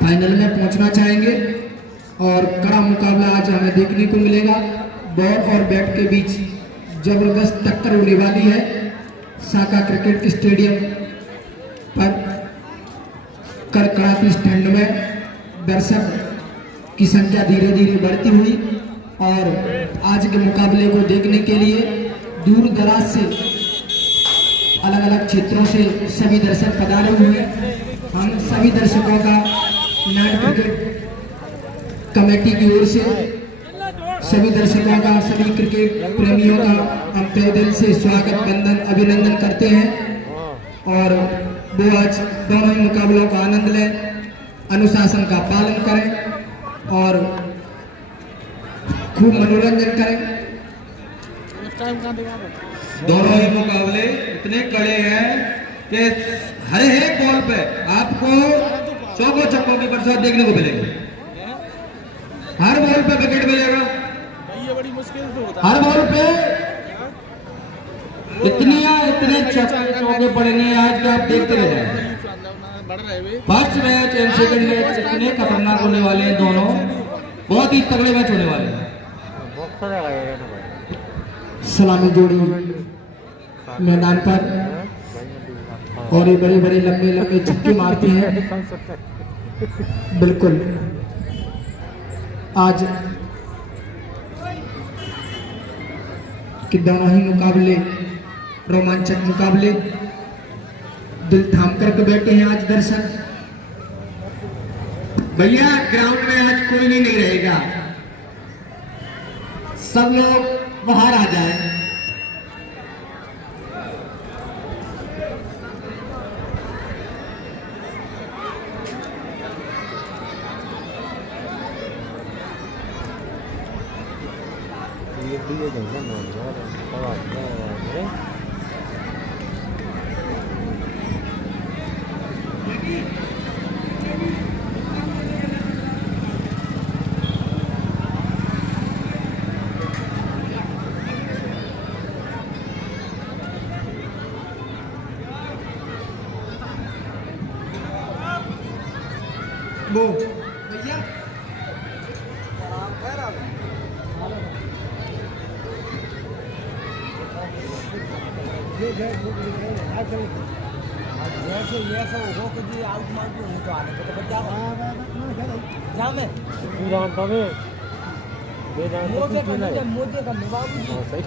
Final में पहुंचना चाहेंगे और कड़ा मुकाबला आज हमें देखने को मिलेगा। बॉल और बैट के बीच जबरदस्त टक्कर होने वाली है। साका क्रिकेट स्टेडियम पर कड़कड़ाती स्टैंड में दर्शक की संख्या धीरे धीरे बढ़ती हुई और आज के मुकाबले को देखने के लिए दूर दराज से अलग अलग क्षेत्रों से सभी दर्शक पधारे हुए हैं। हम सभी दर्शकों का नाइट क्रिकेट कमेटी की ओर से सभी दर्शकों का, सभी क्रिकेट प्रेमियों का हम तहे दिल से स्वागत, वंदन, अभिनंदन करते हैं और वो आज दोनों ही मुकाबलों का आनंद लें, अनुशासन का पालन करें और खूब मनोरंजन करें। दोनों ही मुकाबले इतने कड़े हैं कि हर एक बॉल पे आपको चौकों छक्कों की बरसात देखने को मिलेगी। हर बॉल पे विकेट मिलेगा, हर बॉल पे इतने चौके पड़ेंगे आज के आप देखते रह जाएंगे। First match and second match इतने खतरनाक होने वाले हैं, दोनों बहुत ही तगड़े मैच होने वाले हैं। सलामी जोड़ी मैदान पर और ये बड़े बड़े लंबे लंबे छक्के मारते हैं। बिल्कुल आज कि दोनों ही मुकाबले रोमांचक मुकाबले, दिल थाम करके बैठे हैं आज दर्शक। भैया ग्राउंड में आज कोई भी नहीं रहेगा, सब लोग बाहर आ जाए। वो भैया आउट मार के तो आने तो बच्चा जाम है पूरा तबे मोजे का बाबू सही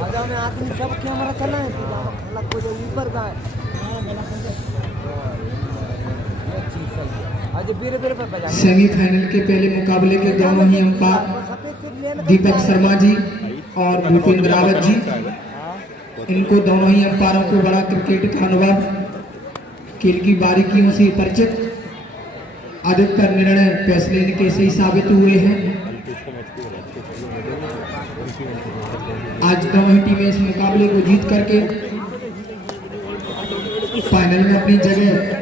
आजा में आदमी सब कैमरा चला है अलग को जो ऊपर का है सेमीफाइनल के पहले मुकाबले के दोनों ही अंपायर दीपक शर्मा जी और भूपेंद्र रावत जी, इनको दोनों ही अंपायरों को बड़ा क्रिकेट का अनुभव, खेल की बारीकियों से परिचित, अधिकतर निर्णय फैसले इनके सही साबित हुए हैं। आज दोनों ही टीमें इस मुकाबले को जीत करके फाइनल में अपनी जगह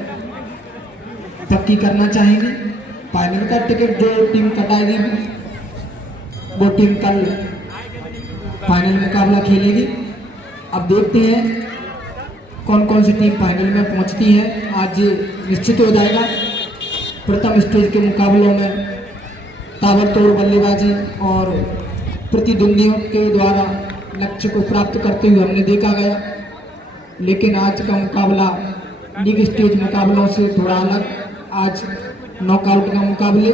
पक्की करना चाहेंगे। फाइनल का टिकट जो टीम कटाएगी वो टीम कल फाइनल मुकाबला खेलेगी। अब देखते हैं कौन कौन सी टीम फाइनल में पहुंचती है, आज निश्चित हो जाएगा। प्रथम स्टेज के मुकाबलों में ताबड़तोड़ बल्लेबाजी और प्रतिद्वंदियों के द्वारा लक्ष्य को प्राप्त करते हुए हमने देखा गया, लेकिन आज का मुकाबला लीग स्टेज मुकाबलों से थोड़ा अलग। आज नॉकआउट का मुकाबले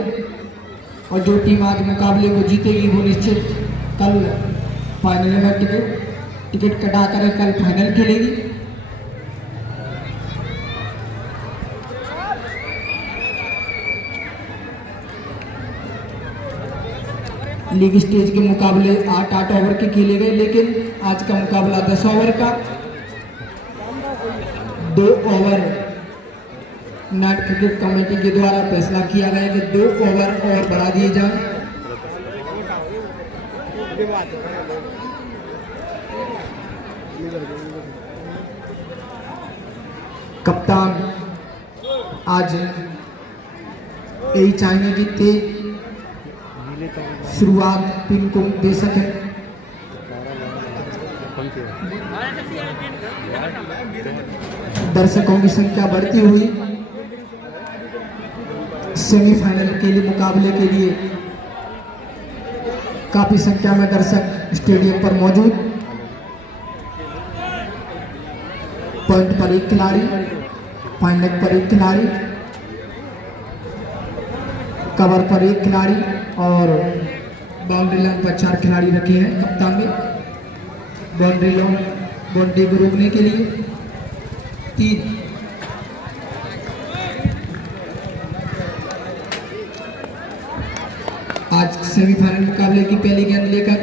और जो टीम आज मुकाबले को जीतेगी वो निश्चित कल फाइनल में टिकट कटा कर कल फाइनल खेलेगी। लीग स्टेज के मुकाबले 8-8 ओवर के खेले गए, लेकिन आज का मुकाबला 10 ओवर का। 2 ओवर नाइट क्रिकेट कमेटी के द्वारा फैसला किया गया कि 2 ओवर और बढ़ा दिए जाए। कप्तान आज यही चाहेंगे कि शुरुआत टीम को दे सके। दर्शकों की संख्या बढ़ती हुई सेमीफाइनल के लिए मुकाबले के लिए काफी संख्या में दर्शक स्टेडियम पर मौजूद। पॉइंट पर एक खिलाड़ी, फाइन लेग पर एक खिलाड़ी, कवर पर एक खिलाड़ी और बाउंड्री लाइन पर 4 खिलाड़ी रखे हैं कप्तान ने बाउंड्री को रोकने के लिए। 3 आज सेमीफाइनल मुकाबले की पहली गेंद लेकर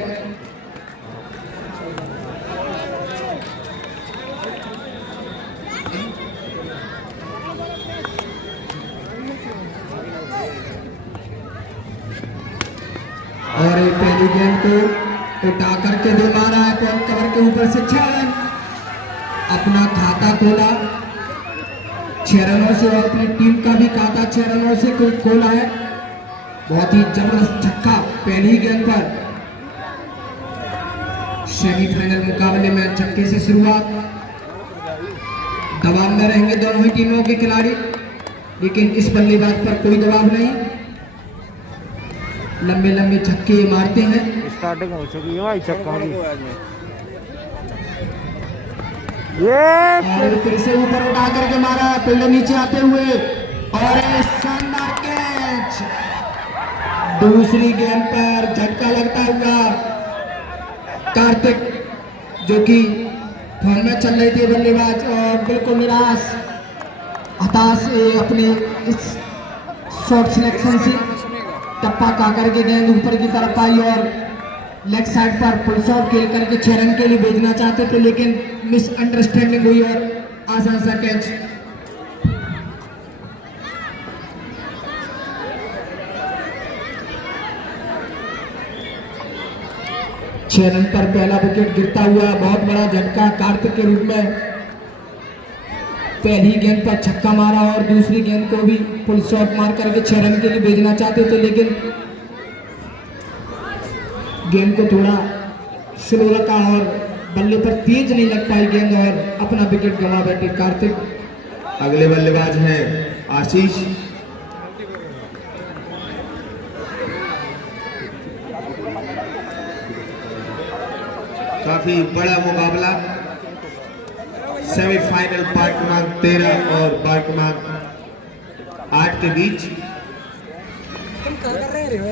और पहली गेंद को उठा करके दे मारा है पॉइंट कवर के ऊपर से 6 रन। अपना खाता खोला 6 रनों से और अपनी टीम का भी खाता 6 रनों से खोला है। बहुत ही जबरदस्त छक्का पहली गेंद पर। सेमीफाइनल मुकाबले में छक्के से शुरुआत। दबाव में रहेंगे दोनों ही टीमों के खिलाड़ी, लेकिन इस बल्लेबाज पर कोई दबाव नहीं। लंबे लंबे छक्के मारते हैं। स्टार्टिंग हो चुकी है भाई छक्का की। और फिर से ऊपर उठा करके मारा, फील्डर नीचे आते हुए और शानदार कैच। दूसरी गेंद पर झटका लगता हुआ कार्तिक, जो कि फॉर्म में चल रहे थे बल्लेबाज, और बिल्कुल निराश हताश अपने इस शॉट सिलेक्शन से टप्पा काकर के गेंद ऊपर की तरफ आई और लेग साइड पर फुल शॉट खेल करके 6 रन के लिए भेजना चाहते थे, लेकिन मिसअंडरस्टैंडिंग हुई और आसान सा कैच। छह रन पर पहला विकेट गिरता हुआ बहुत बड़ा झटका कार्तिक के रूप में। पहली गेंद पर छक्का मारा और दूसरी गेंद को भी फुल शॉट मार करके 6 रन के लिए भेजना चाहते थे, लेकिन गेंद को थोड़ा स्लो रखा और बल्ले पर तेज नहीं लग पाई गेंद और अपना विकेट गंवा बैठे कार्तिक। अगले बल्लेबाज हैं आशीष। काफी बड़ा मुकाबला सेमीफाइनल पार्ट क्रमांक 13 और पार्ट क्रमांक 8 के बीच।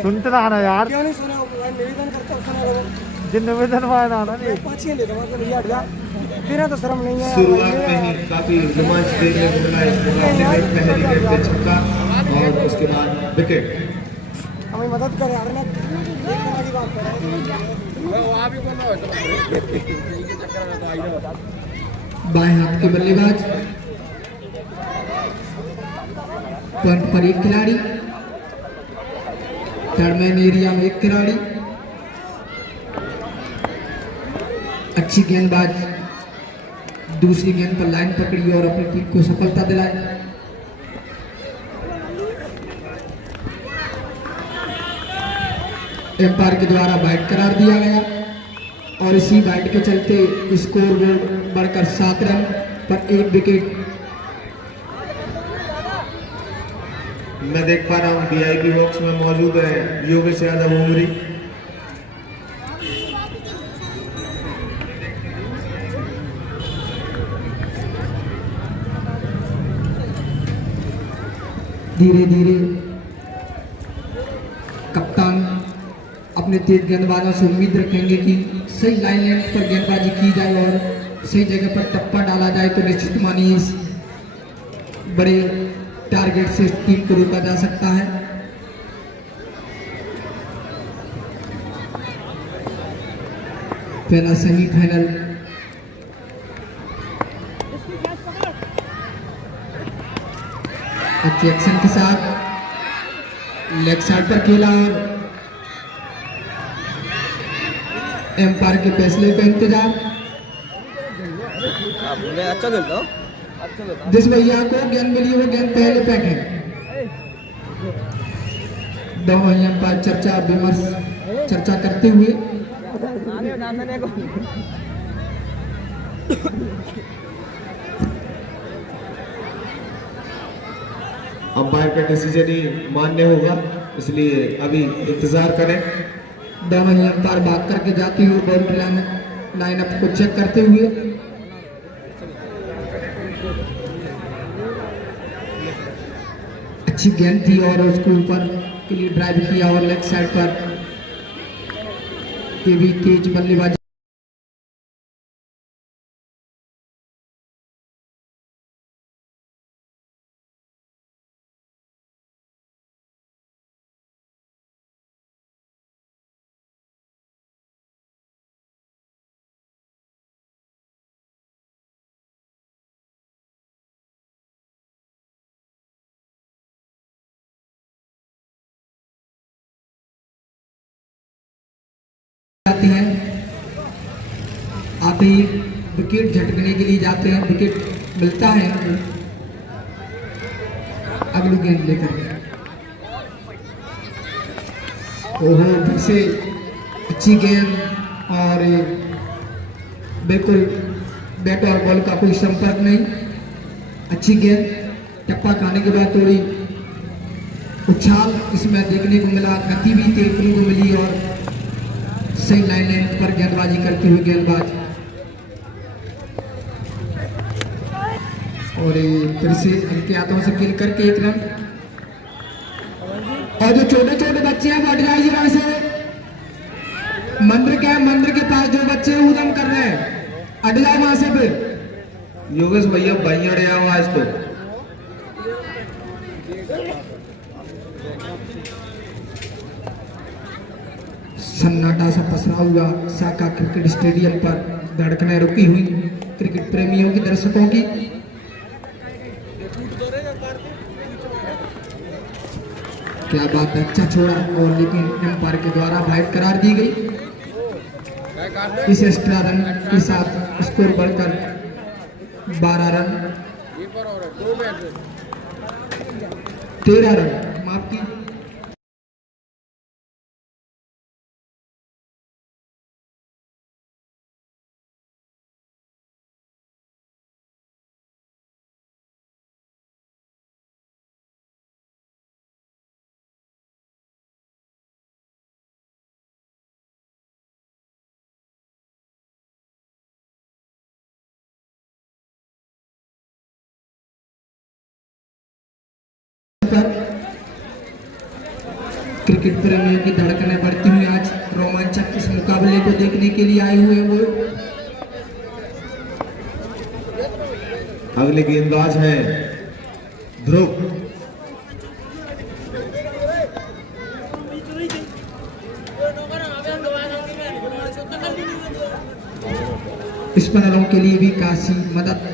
सुनते ना आना यार, क्यों नहीं सुना? निवेदन करता हूं, सुना करो। जिन निवेदन में आना ना नहीं पाछी ले दो मतलब यार जा तेरा तो शर्म नहीं है। शुरुआत में ही काफी रोमांच देखने को मिला इस मुकाबले में। पहली गेंद पे छक्का और उसके बाद विकेट। हमें मदद कर यार ना, एक तरह की बात कर बाएं हाथ के बल्लेबाज, पॉइंट पर एक खिलाड़ी, थर्डमैन एरिया में एक खिलाड़ी। अच्छी गेंदबाज दूसरी गेंद पर लाइन पकड़ी और अपनी टीम को सफलता दिलाई। एम्पायर के द्वारा बाइट करार दिया गया और इसी बाइट के चलते स्कोर बोर्ड बढ़कर 7 रन पर 1 विकेट। मैं देख पा रहा हूँ वीआईपी बॉक्स में मौजूद है योगेश यादव उमरी। धीरे धीरे कप्तान अपने तेज गेंदबाजों से उम्मीद रखेंगे कि सही लाइन लेंथ पर गेंदबाजी की जाए और सही जगह पर टप्पा डाला जाए, तो निश्चित मानिए इस बड़े टारगेट से टीम को रोका जा सकता है। पहला सेमीफाइनल अच्छे एक्शन के साथ लेग साइड पर खेला और एम्पायर के फैसले का इंतजार। अच्छा खेलता जिस भैया को गेंद मिली वो गेंद पहले फेंके। दोनों ही एम्पायर चर्चा करते हुए अंपायर का डिसीजन ही मान्य होगा, इसलिए अभी इंतजार करें। दोनों ही अंपायर भाग करके जाते हुए बाउंड्री लाइनअप को चेक करते हुए। अच्छी गेंद थी और उसको ऊपर के लिए ड्राइव किया और लेग साइड पर ये भी तेज बल्लेबाजी। जाते हैं, आते ही विकेट झटकने के लिए जाते हैं, विकेट मिलता है अगली गेंद लेकर। ओहो, फिर से अच्छी गेंद और बिल्कुल बैट और बॉल का कोई संपर्क नहीं। अच्छी गेंद, टप्पा खाने के बाद थोड़ी उछाल इसमें देखने को मिला, गति भी देखने को मिली और सही लाइन पर गेंदबाजी करते हुए गेंदबाज और फिर से हल्के हाथों से खेल करके एक रन। और जो छोटे छोटे बच्चे हैं वो हट जाइए वहां से। मंदिर के पास जो बच्चे उदम कर रहे हैं, हट जाओ वहां से। फिर योगेश भैया भैया रे आवाज तो सन्नाटा सा पसरा हुआ साका क्रिकेट स्टेडियम पर, धड़कनें रुकी हुई क्रिकेट प्रेमियों की, दर्शकों की। क्या बात है, अच्छा छोड़ा और लेकिन एम्पायर के द्वारा वाइड करार दी गई। इस एक्स्ट्रा रन के साथ स्कोर बढ़कर 12 रन 13 रन माफ की। क्रिकेट प्रेमियों की धड़कनें बढ़ती हुई आज रोमांचक इस मुकाबले को देखने के लिए आए हुए हैं वो। अगले गेंदबाज हैं ध्रुव। स्पिनरों के लिए भी काफी मदद।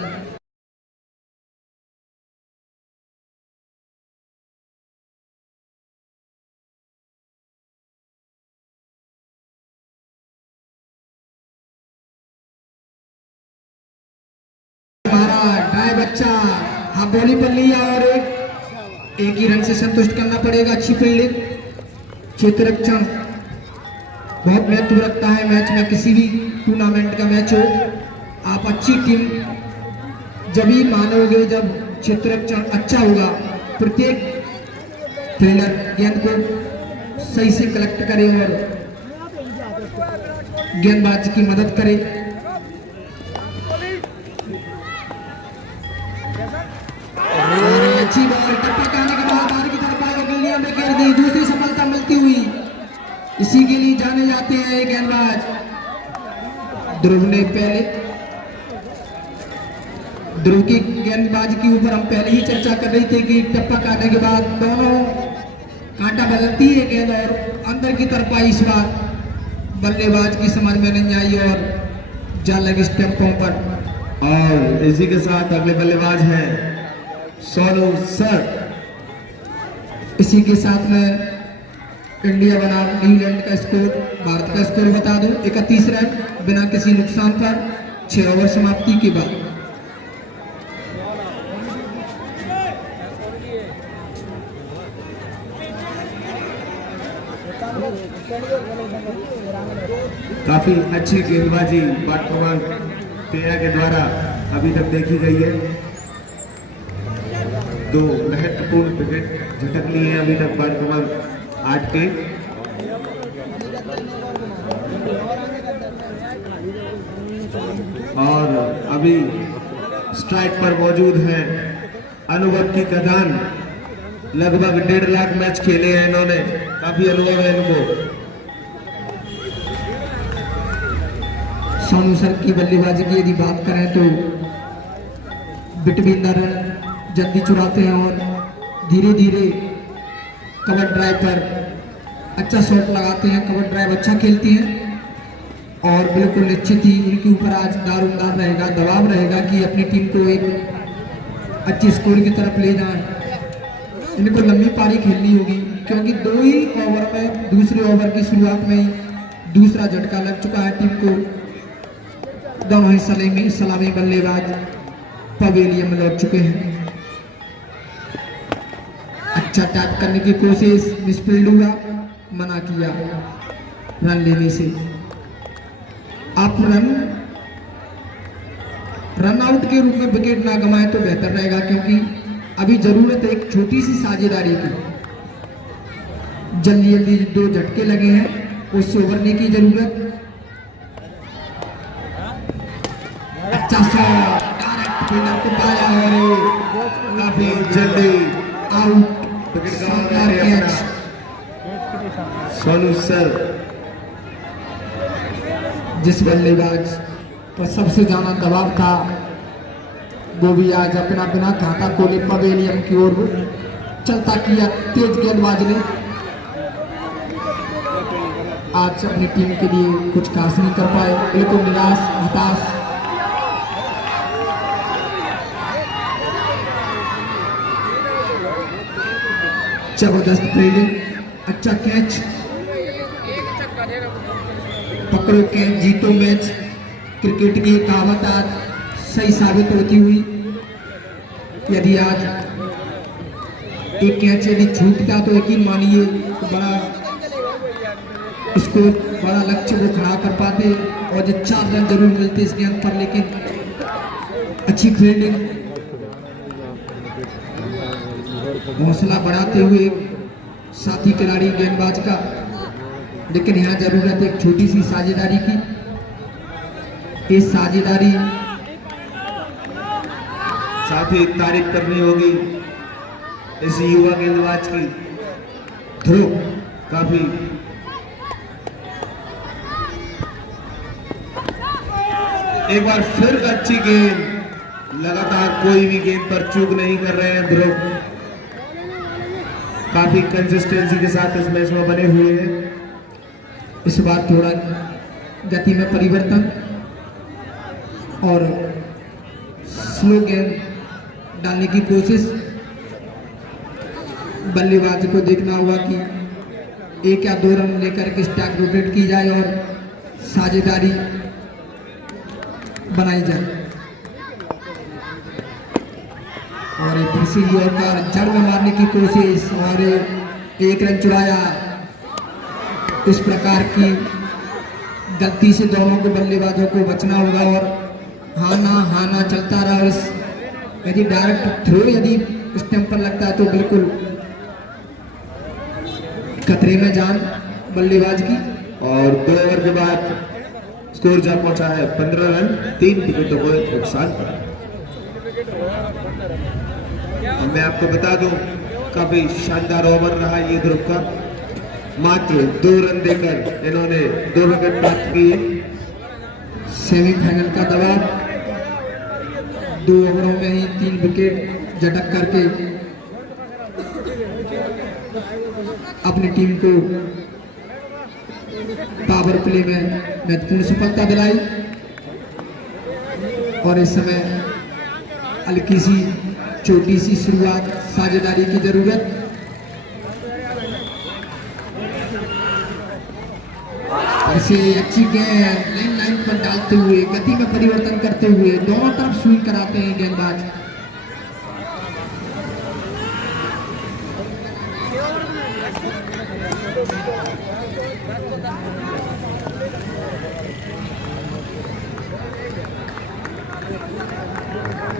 ड्राइव अच्छा, हाँ बॉलिंग पर लिया और एक ही रन से संतुष्ट करना पड़ेगा। अच्छी फील्डिंग, क्षेत्र रक्षण बहुत महत्व रखता है मैच में, किसी भी टूर्नामेंट का मैच हो। आप अच्छी टीम जब ही मानोगे जब क्षेत्र रक्षण अच्छा होगा। प्रत्येक फील्डर गेंद को सही से कलेक्ट करे और गेंदबाज की मदद करे। अच्छी बॉल, टप्पा खाने के बाद बाहर की तरफ आगे गलियां में घेर दी, दूसरी सफलता मिलती हुई। इसी के लिए जाने जाते हैं ये गेंदबाज ध्रुव ने। पहले ध्रुव की गेंदबाजी के ऊपर हम पहले ही चर्चा कर रही थी कि टप्पा खाने के बाद दोनों कांटा बदलती है गेंद और अंदर की तरफ आई। इस बार बल्लेबाज की समझ में नहीं आई और जा लगी स्टंपों पर। और इसी के साथ अगले बल्लेबाज हैं सोनू सर। इसी के साथ में इंडिया बनाम न्यूजीलैंड का स्कोर, भारत का स्कोर बता दूं 31 रन बिना किसी नुकसान पर 6 ओवर समाप्ति के बाद। काफी अच्छी गेंदबाजी पार्ट क्रमांक 13 के द्वारा अभी तक देखी गई है। दो महत्वपूर्ण महत्वपूर्ण विकेट झटक लिए हैं अभी तक वार्ड क्रमांक 8 के। और अभी स्ट्राइक पर मौजूद हैं अनुभव की खदान। लगभग 1.5 लाख मैच खेले हैं इन्होंने, काफी अनुभव है इनको। सोनू सर की बल्लेबाजी की यदि बात करें तो बिटवीन द रन जल्दी चुराते हैं और धीरे धीरे कवर ड्राइव पर अच्छा शॉट लगाते हैं। कवर ड्राइव अच्छा खेलती हैं और बिल्कुल निश्चित ही इनके ऊपर आज दारोमदार रहेगा, दबाव रहेगा कि अपनी टीम को एक अच्छी स्कोर की तरफ ले जाएं। इनको लंबी पारी खेलनी होगी क्योंकि 2 ही ओवर में, दूसरे ओवर की शुरुआत में ही दूसरा झटका लग चुका है टीम को। दोनों ही सलामी बल्लेबाज पवेलियन में लौट चुके हैं। अच्छा टैप करने की कोशिश, मिसफील्ड हुआ, मना किया रन लेने से। आप रन आउट के रूप में विकेट ना गंवाएं तो बेहतर रहेगा क्योंकि अभी जरूरत है एक छोटी सी साझेदारी की। जल्दी जल्दी 2 झटके लगे हैं, उससे उभरने की जरूरत। अच्छा शॉट, डायरेक्ट फील्डर को पाया और काफी जल्दी आउट। विकेट गंवा रहे हैं अपना सोनू सर। जिस बल्लेबाज पर सबसे ज्यादा दबाव था वो भी आज अपना बिना खाता खोले पवेलियन की ओर चलता किया। तेज गेंदबाज ने आज अपनी टीम के लिए कुछ खास नहीं कर पाए, बिल्कुल निराश, हताश। जबरदस्त फील्डिंग, अच्छा कैच, पकड़ो कैच जीतो मैच। क्रिकेट की कहावत आज सही साबित होती हुई। यदि आज एक कैच यदि छूटता तो यकीन मानिए तो बड़ा स्कोर, बड़ा लक्ष्य वो खड़ा कर पाते और जो 4 रन जरूर मिलते इस गेंद पर। लेकिन अच्छी फील्डिंग, हौसला बढ़ाते हुए साथी खिलाड़ी गेंदबाज का। लेकिन यहाँ जरूरत है एक छोटी सी साझेदारी की। इस साझेदारी साथ ही तारीफ करनी होगी इस युवा गेंदबाज की, ध्रुव। काफी एक बार फिर अच्छी गेंद, लगातार कोई भी गेंद पर चूक नहीं कर रहे हैं ध्रुव। काफी कंसिस्टेंसी के साथ इस मैच में बने हुए हैं। इस बार थोड़ा गति में परिवर्तन और स्लो गेंद डालने की कोशिश। बल्लेबाज को देखना होगा कि 1 या 2 रन लेकर के स्टैक रोटेट की जाए और साझेदारी बनाई जाए। और तीसरी यॉर्कर जड़ में मारने की कोशिश और 1 रन चुराया। इस प्रकार की गलती से दोनों को बल्लेबाजों को बचना होगा और हाना चलता रहा। और यदि डायरेक्ट थ्रो यदि स्टंप पर लगता है तो बिल्कुल खतरे में जान बल्लेबाज की। और 2 ओवर के बाद स्कोर जा पहुंचा है 15 रन, 3 विकेटों को नुकसान पर। मैं आपको बता दूं काफी शानदार ओवर रहा ये ध्रुव का। मात्र 2 रन देकर इन्होंने 2 विकेट प्राप्त किए। सेमीफाइनल का दबाव, 2 ओवरों में ही 3 विकेट झटक करके अपनी टीम को पावर प्ले में महत्वपूर्ण सफलता दिलाई। और इस समय हल्की सी छोटी सी शुरुआत, साझेदारी की जरूरत। ऐसे अच्छी गेंद लाइन पर डालते हुए, गति में परिवर्तन करते हुए दोनों तरफ स्विंग कराते हैं गेंदबाज।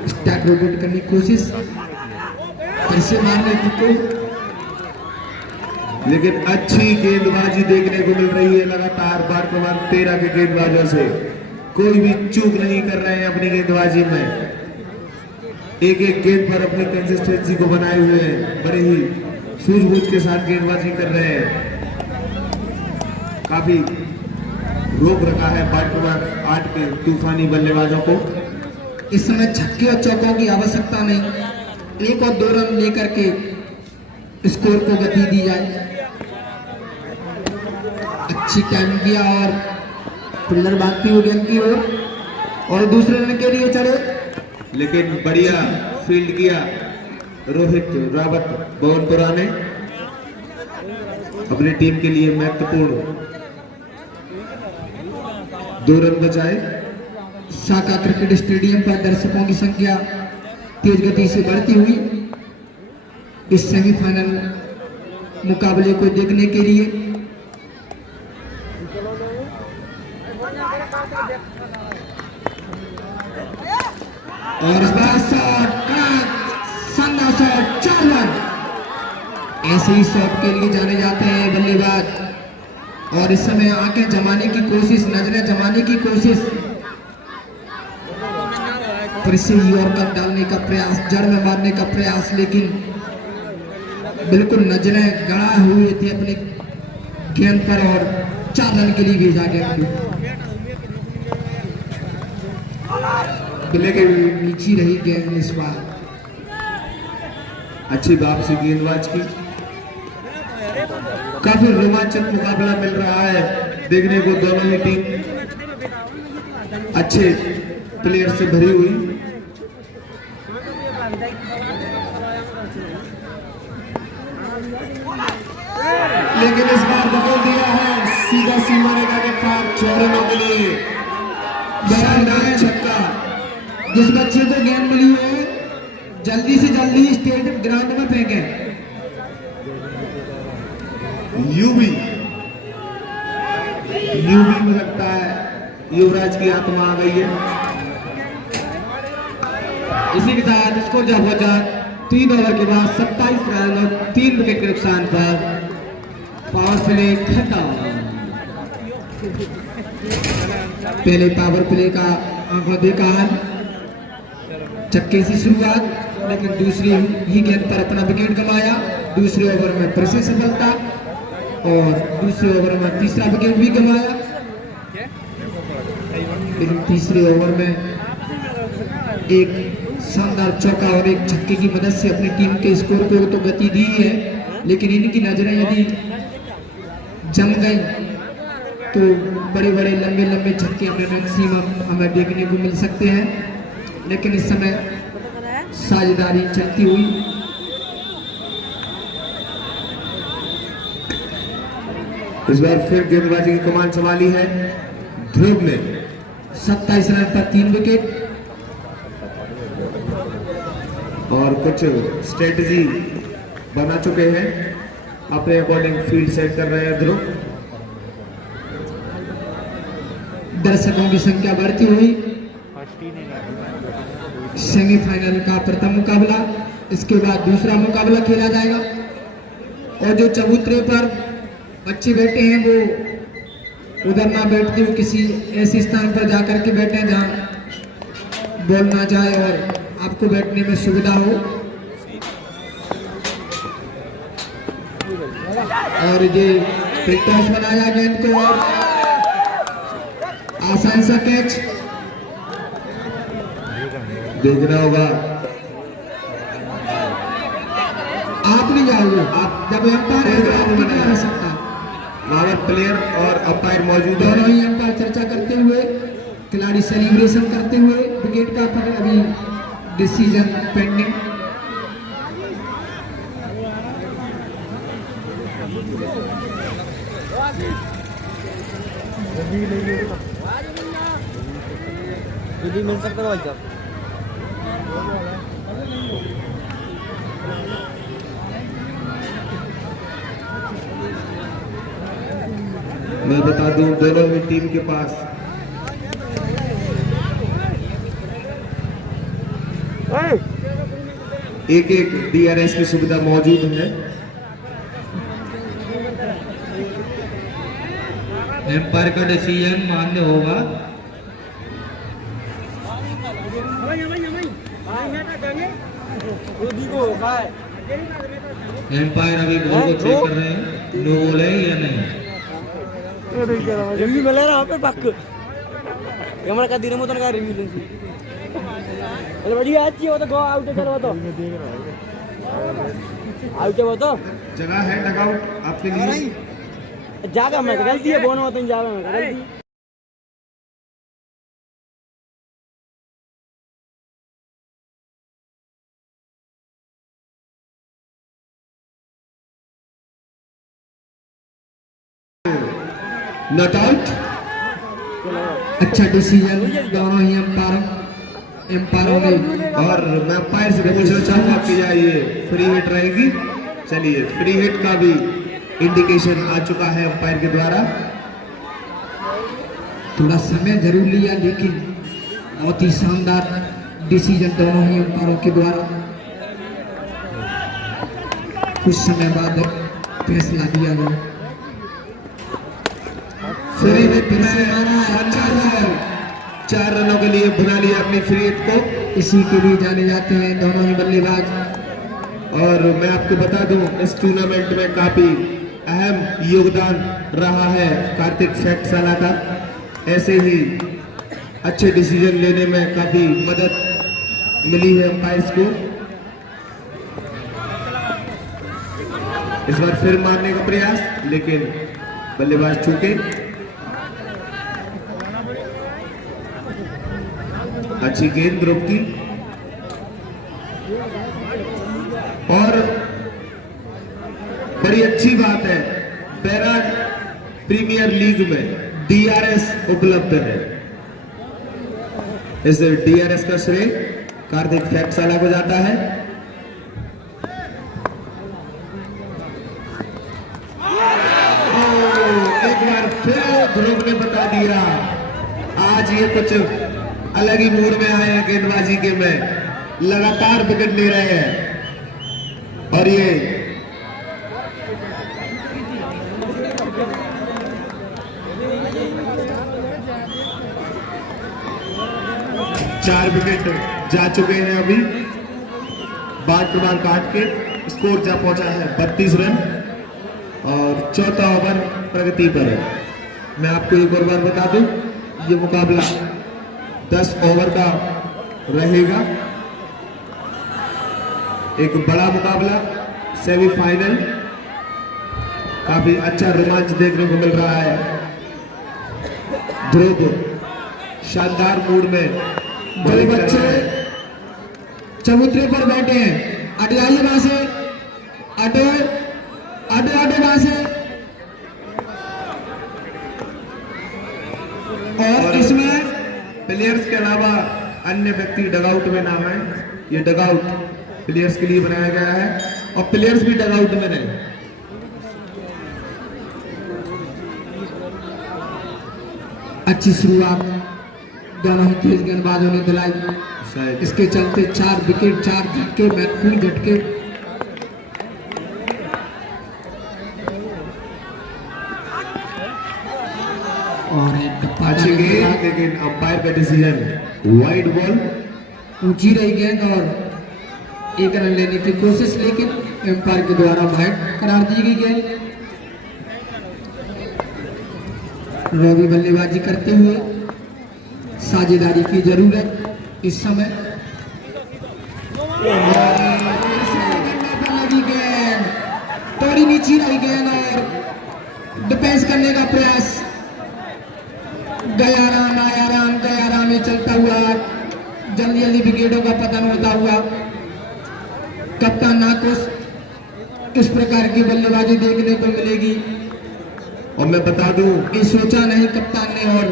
स्टैक रोटेट करने की कोशिश, फिर से मारने की कोई लेकिन अच्छी गेंदबाजी देखने को मिल रही है लगातार वार्ड क्रमांक 13 के गेंदबाजों से। कोई भी चूक नहीं कर रहे हैं अपनी गेंदबाजी में, एक एक गेंद पर अपनी कंसिस्टेंसी को बनाए हुए हैं, बड़े ही सूझबूझ के साथ गेंदबाजी कर रहे हैं। काफी रोक रखा है वार्ड क्रमांक 8 के तूफानी बल्लेबाजों को। इस समय छक्के और चौकों की आवश्यकता नहीं, 1 और 2 रन लेकर के स्कोर को गति दी जाए। अच्छी टाइम किया और फील्डर भागती हुई गेंद की ओर और दूसरे रन के लिए चले, लेकिन बढ़िया फील्ड किया रोहित रावत भवनपुरा ने, अपनी टीम के लिए महत्वपूर्ण 2 रन बचाए। साका क्रिकेट स्टेडियम पर दर्शकों की संख्या तेज गति से बढ़ती हुई इस सेमीफाइनल मुकाबले को देखने के लिए। और इस बार शानदार शॉट, 4 रन। ऐसे ही शॉट के लिए जाने जाते हैं बल्लेबाज। और इस समय आंखें जमाने की कोशिश, नजरें जमाने की कोशिश, फिर से यॉर्कर डालने का प्रयास, जड़ में मारने का प्रयास, लेकिन बिल्कुल नजरें गड़ाए हुए थे अपने गेंद पर और 4 रन के लिए भेजा गेंद को। लेकिन नीचे रही गेंद इस बार। अच्छी वापसी गेंदबाज की, काफी रोमांचक मुकाबला मिल रहा है देखने को। दोनों ही टीम अच्छे प्लेयर से भरी हुई। लेकिन इस बार बदल दिया है सीधा सीमा रेखा के पार 6 रनों के लिए। शानदार छक्का। जिस बच्चे को गेंद मिली है जल्दी से जल्दी स्टेट ग्राउंड में फेंके। यूबी में लगता है युवराज की आत्मा आ गई है। इसी के साथ स्कोर जब हो जाए 3 ओवर के बाद 27 रन और 3 विकेट के नुकसान पर पावर प्ले खत्म। पहले पावर प्ले का आंकड़ा देखा है, छक्के से शुरुआत, लेकिन दूसरी ही गेंद पर अपना विकेट गंवाया। दूसरे ओवर में फिर से सफलता और दूसरे ओवर में तीसरा विकेट भी गंवाया। लेकिन तीसरे ओवर में एक शानदार चौका और एक छक्के की मदद से अपनी टीम के स्कोर को तो गति दी है, लेकिन इनकी नजरें यदि जम गई तो बड़े बड़े लंबे लंबे छक्के हमें मैक्सिमम हमें देखने को मिल सकते हैं। लेकिन इस समय साझेदारी चलती हुई इस बार फिर गेंदबाजी की कमान संभाली है ध्रुव ने। 27 रन पर 3 विकेट और कुछ स्ट्रेटजी बना चुके हैं, अपने अकॉर्डिंग फील्ड सेट कर रहे हैं ध्रुव। दर्शकों की संख्या बढ़ती हुई सेमीफाइनल का प्रथम मुकाबला, इसके बाद दूसरा मुकाबला खेला जाएगा। और जो चबूतरे पर बच्चे बैठे हैं वो उधर ना बैठते हुए किसी ऐसे स्थान पर जाकर के बैठे जहां बॉल ना जाए और आपको बैठने में सुविधा हो। और ये टॉस बनाया गेंद को और आसान सा कैच देखना होगा। आप नहीं जाओगे, आप जब एम्पायर बना सकता है। पावर प्लेयर और अंपायर मौजूद है। दोनों ही अंपायर चर्चा करते हुए, खिलाड़ी सेलिब्रेशन करते हुए विकेट का पर अभी डिसीजन पेंडिंग। मिल सकता है भाई साहब। मैं बता दूं दोनों ही टीम के पास एक एक DRS की सुविधा मौजूद है। एम्पायर का डिसीजन मान्य होगा। एम्पायर अभी बॉल को चेक कर रहे हैं, नो बॉल है या नहीं। रिव्यू मिले रहा पे पक्क हमारा का दिन मतन का रिव्यू लेंसी अरे बढ़िया अच्छी हो तो गो आउट कर तो आउट हो तो जगह है डगआउट आपके लिए। जागा में गलती है बोनो तो जागा में गलती नॉट आउट। अच्छा डिसीजन दोनों ही एम्पायरों ने। और मैं अंपायर से पूछना चाहूंगा कि क्या ये फ्री हिट रहेगी। चलिए, फ्री हिट का भी इंडिकेशन आ चुका है अंपायर के द्वारा। थोड़ा समय जरूर लिया लेकिन बहुत ही शानदार डिसीजन दोनों ही एम्पायरों के द्वारा कुछ समय बाद फैसला दिया गया। फ्री हिट में 4 रनों के लिए बना लिया अपनी फ्री हिट को। इसी के लिए जाने जाते हैं दोनों ही बल्लेबाज। और मैं आपको बता दूं, इस टूर्नामेंट में काफी अहम योगदान रहा है कार्तिक फैक्टशाला का। ऐसे ही अच्छे डिसीजन लेने में काफी मदद मिली है अंपायर्स को। इस बार फिर मारने का प्रयास, लेकिन बल्लेबाज चूके। अच्छी गेंद ध्रुव की। और बड़ी अच्छी बात है, बैराज प्रीमियर लीग में DRS उपलब्ध है। इस DRS का श्रेय कार्तिक फैक्टशाला को जाता है। एक बार फिर ध्रुव ने बता दिया, आज ये कुछ अलग ही मूड में आए हैं गेंदबाजी के में। लगातार विकेट ले रहे हैं और ये चार विकेट जा चुके हैं अभी। बार काट के स्कोर जा पहुंचा है 32 रन और चौथा ओवर प्रगति पर है। मैं आपको एक और बार बता दूं, ये मुकाबला 10 ओवर का रहेगा। एक बड़ा मुकाबला, सेमीफाइनल। काफी अच्छा रोमांच देखने को मिल रहा है। ध्रुव शानदार मूड में बड़े बच्चे चबूतरे पर बैठे हैं। अटे आइए वहां से, अटे अटे अटे वहां से। और इसमें प्लेयर्स के अलावा अन्य व्यक्ति डगआउट में ना आए। ये डगआउट प्लेयर्स के लिए बनाया गया है और प्लेयर्स भी डगआउट में रहे। अच्छी शुरुआत दोनों ही तेज गेंदबाजों ने दिलाई। इसके चलते 4 विकेट, 4 झटके, महत्वपूर्ण झटके। और एक टप्पा अच्छी गेंद, लेकिन अंपायर का डिसीजन वाइड बॉल। ऊंची रही गेंद और 1 रन लेने की कोशिश, लेकिन एम्पायर के द्वारा वाइड करार दी गई गेंद। रवि बल्लेबाजी करते हुए साझेदारी की जरूरत इस समय। लगी गेंद, थोड़ी नीची रही गेंद और डिफेंस करने का प्रयास। गया राम आया राम, गया राम ये चलता हुआ जल्दी जल्दी विकेटों का पतन होता हुआ। कप्तान नाकुश इस प्रकार की बल्लेबाजी देखने को मिलेगी और मैं बता दूं, ये सोचा नहीं कप्तान ने। और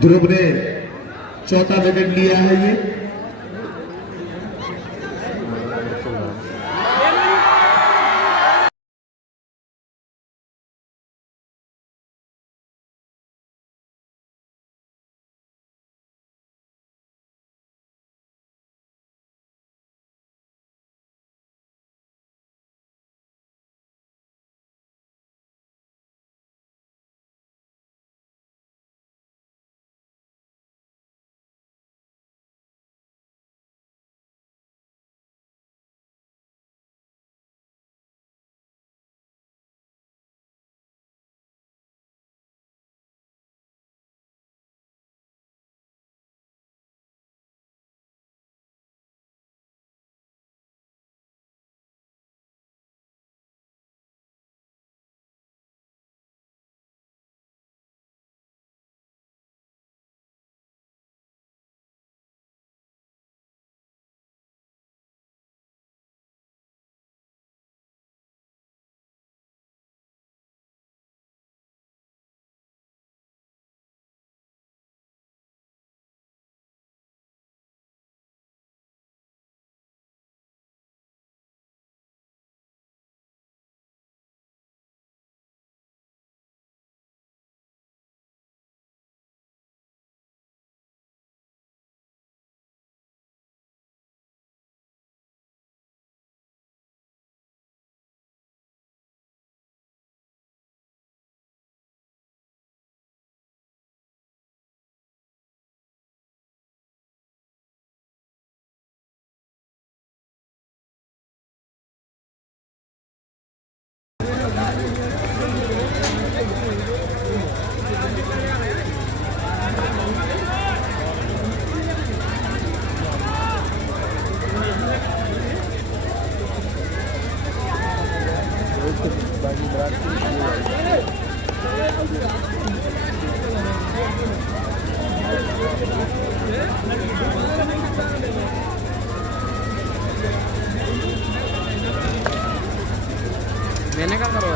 ध्रुव ने चौथा विकेट लिया है ये। मैंने क्या करो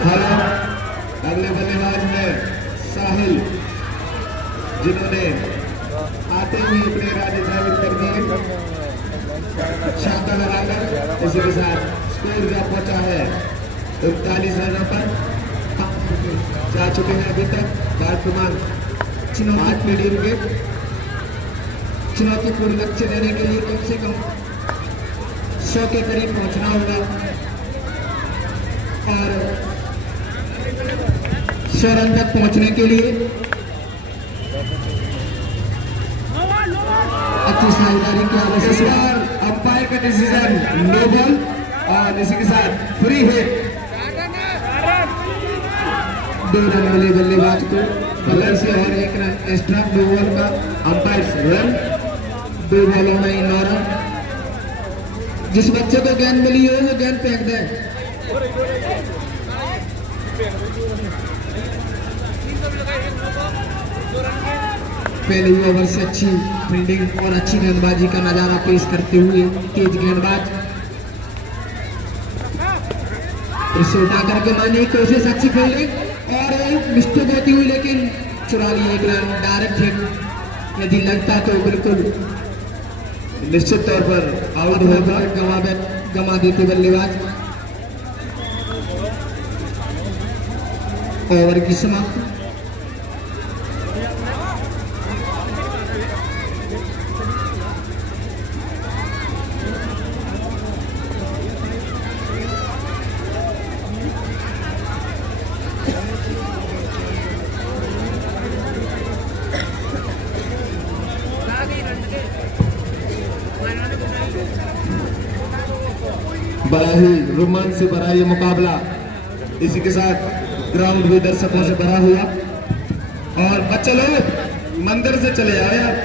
हेलो, अगले बल्लेबाज में साहिल, जिन्होंने आते ही अपने राजे साबित कर दिए। छक्का लगाकर इसी के साथ स्कोर क्या पहुंचा है 39 रनों पर जा चुके हैं अभी तक। वर्तमान चुनौती मीडियम के चुनौतीपूर्ण लक्ष्य लेने के लिए कम से कम 100 के करीब पहुंचना होगा और 100 रन तक पहुंचने के लिए अच्छी साझेदारी की आवश्यकता। अंपायर का डिसीजन नो बॉल और इसी के साथ फ्री हिट। 2 रन वाले बल्लेबाज को बल्ले से और 1 रन एक्स्ट्रा। 2 बॉल का अंपायर रन, 2 बॉलों में 9 रन। जिस बच्चे को गेंद मिली हो वो गेंद फेंक दे। पहले ही ओवर से अच्छी फील्डिंग और अच्छी गेंदबाजी का नजारा पेश करते हुए तेज गेंदबाज इसे उठा करके मारने की कोशिश, अच्छी फील्डिंग और मिस्टेक होती हुई लेकिन चुरा लिया 1 रन। डायरेक्ट हिट यदि लगता तो बिल्कुल निश्चित तौर पर आउट होगा। गंवा देते बल्लेबाज। ओवर की समाप्ति। बड़ा ही रोमांच से भरा ये मुकाबला, इसी के साथ ग्राउंड भी दर्शकों से भरा हुआ। और बच्चे लोग मंदिर से चले जाओ यार।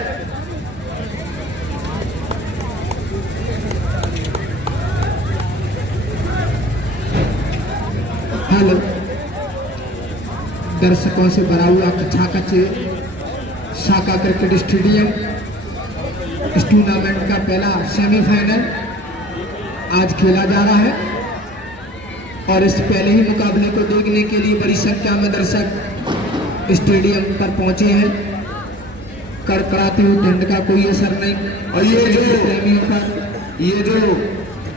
हेलो, दर्शकों से भरा हुआ खचाखच शाखा क्रिकेट स्टेडियम इस टूर्नामेंट का पहला सेमीफाइनल आज खेला जा रहा है और इस पहले ही मुकाबले को देखने के लिए बड़ी संख्या में दर्शक स्टेडियम पर पहुंचे हैं। कड़कड़ाती हुई ठंड का कोई असर नहीं। और ये जो प्रेमियों का ये जो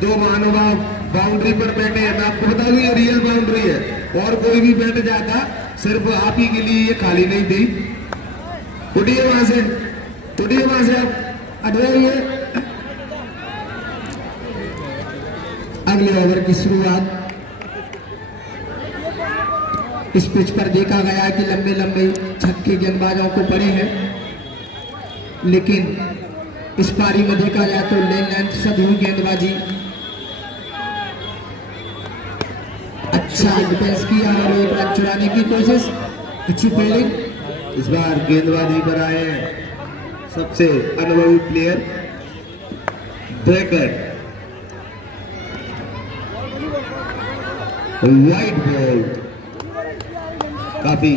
2 महानुभाव बाउंड्री पर बैठे हैं, मैं आपको बता दूं ये रियल बाउंड्री है और कोई भी बैठ जाता सिर्फ आप ही के लिए ये खाली नहीं दी। उठिए वहां से, उठिए वहां से, आप अटवाइए। अगले ओवर की शुरुआत इस पिच पर देखा गया कि लंबे लंबे छक्के गेंदबाजों को पड़े हैं, लेकिन इस पारी में देखा जाए तो लेंथ सदी हुई गेंदबाजी। अच्छा डिफेंस किया और 1 रन चुराने की कोशिश, अच्छी फील्डिंग। इस बार गेंदबाजी पर आए हैं सबसे अनुभवी प्लेयर ब्रेकर। वाइड बॉल, काफी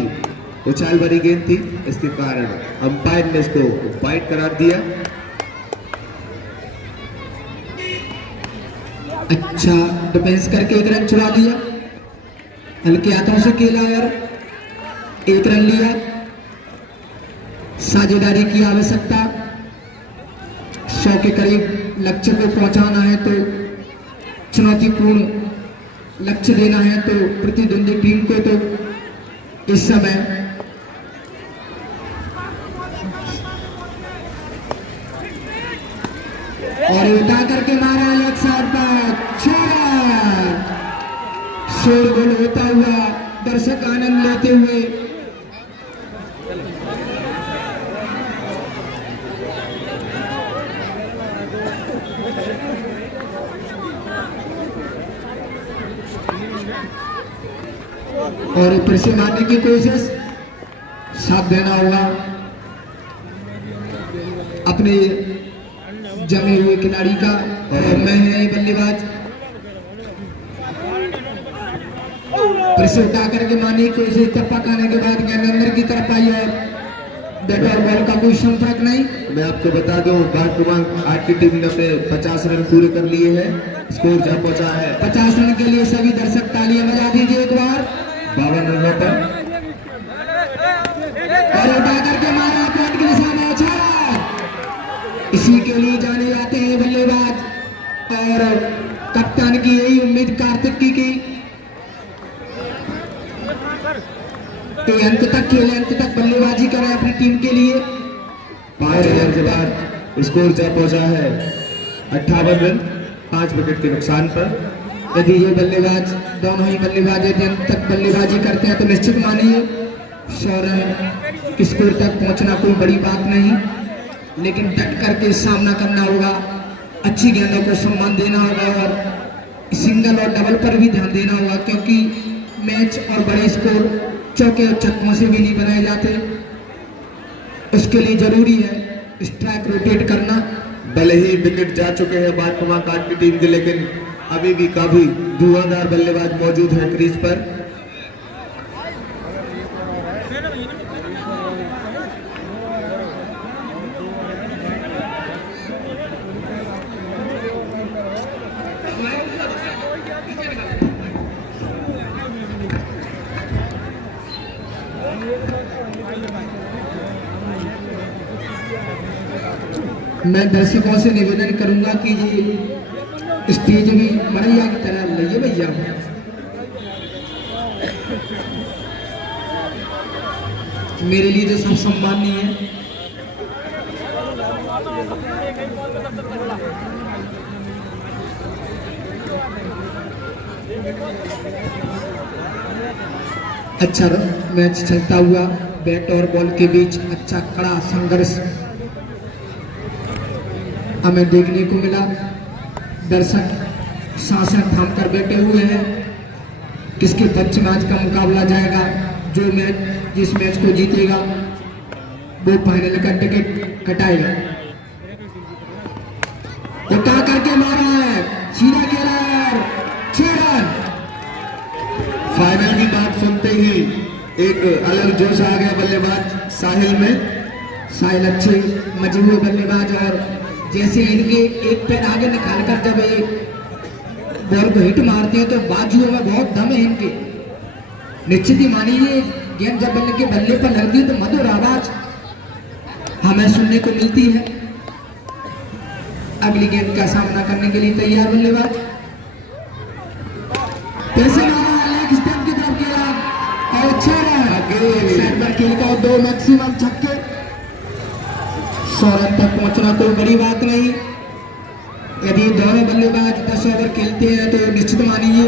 उछाल भरी गेंद थी, इसके कारण अंपायर ने इसको वाइड करार दिया। अच्छा डिफेंस करके 1 रन चुरा लिया, हल्के हाथों से खेला और 1 रन लिया। साझेदारी की आवश्यकता, 100 के करीब लक्ष्य को पहुंचाना है तो चुनौतीपूर्ण लक्ष्य देना है तो प्रतिद्वंदी टीम को तो इस समय और उठा करके मारा लक्ष्य पर 6 रन। शोरगुल होता हुआ दर्शक आनंद लेते हुए और ऊपर से मारने की कोशिश, साथ देना होगा अपने जमे हुए खिलाड़ी का। और मैं है बल्लेबाज वैसे उठा करके मानी कोई से टप्पा खाने के बाद गेंद अंदर की तरफ आई और बैट और बॉल का कोई संपर्क नहीं। मैं आपको बता दूं बार क्रमांक 8 की टीम ने अपने 50 रन पूरे कर लिए हैं। स्कोर जा पहुंचा है 50 रन के लिए सभी दर्शक तालियां बजा दीजिए एक बार। 52 रनों पर और उठा करके मारा पॉइंट के निशान है 6। इसी के लिए जाने जाते हैं बल्लेबाज और कप्तान की यही उम्मीद कार्तिक की अंत तक खेले, अंत तक बल्लेबाजी करें अपनी टीम के लिए। 5 ओवर के बाद स्कोर जा पहुंचा है 58 रन 5 विकेट के नुकसान पर। यदि ये बल्लेबाज दोनों ही बल्लेबाज यदि अंत तक बल्लेबाजी करते हैं तो निश्चित मानिए 100 रन की स्कोर तक पहुंचना कोई बड़ी बात नहीं, लेकिन डट करके सामना करना होगा, अच्छी गेंदों को सम्मान देना होगा और सिंगल और डबल पर भी ध्यान देना होगा, क्योंकि मैच और बड़े स्कोर चौके और छक्कों से भी नहीं बनाए जाते। उसके लिए जरूरी है स्ट्राइक रोटेट करना। भले ही विकेट जा चुके हैं बार क्रमांक 8 की टीम के, लेकिन अभी भी काफी धुआंधार बल्लेबाज मौजूद है क्रीज पर। मैं दर्शकों से निवेदन करूंगा कि ये स्टेज भी मड़ैया की तरह लइए भैया। मेरे लिए तो सब सम्माननीय है। अच्छा मैच चलता हुआ बैट और बॉल के बीच अच्छा कड़ा संघर्ष हमें देखने को मिला। दर्शक सांसें थाम कर बैठे हुए हैं। किसके पक्ष में आज का मुकाबला जाएगा, जो मैच जिस मैच को जीतेगा वो फाइनल का टिकट कटाएगा। उठा करके मारा है, सीधा खेला है, 6 रन। फाइनल की बात सुनते ही एक अलग जोश आ गया बल्लेबाज साहिल में। साहिल अच्छे मजे हुए बल्लेबाज और जैसे इनके एक पैर आगे निकाल कर जब ये बॉल को हिट मारते हैं तो बाजुओं में बहुत दम है इनके। निश्चित ही मानिए गेंद जब बल्ले के बल्ले पर लगती है तो मधुर आवाज हमें सुनने को मिलती है। अगली गेंद का सामना करने के लिए तैयार बल्लेबाज। कैसे मारा लेग स्टंप की तरफ किया और 6 रन। सेंटर खेल का 2 मैक्सिमम छक्के। 100 रन तक पहुंचना कोई बड़ी बात नहीं। यदि दोनों बल्लेबाज 10 ओवर खेलते हैं तो निश्चित मानिए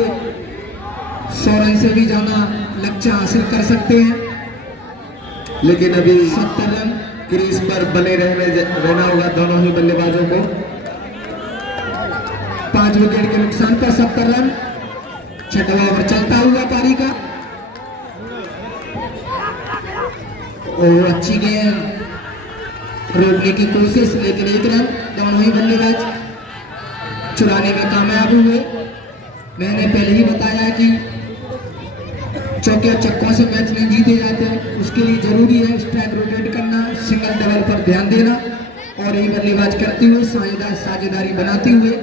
100 रन से भी ज्यादा लक्ष्य हासिल कर सकते हैं। लेकिन अभी 70 रन क्रीज पर बने रहना होगा दोनों ही बल्लेबाजों को। 5 विकेट के नुकसान पर 70 रन। 6वां ओवर चलता हुआ पारी का। और अच्छी गेंद रोकने की कोशिश, लेकिन 1 रन। दोनों ही बल्लेबाज चुराने में कामयाब हुए। मैंने पहले ही बताया कि चौके और छक्कों से मैच नहीं जीते जाते, उसके लिए जरूरी है स्ट्राइक रोटेट करना, सिंगल डबल पर ध्यान देना और यही बल्लेबाज करते हुए साझेदारी बनाते हुए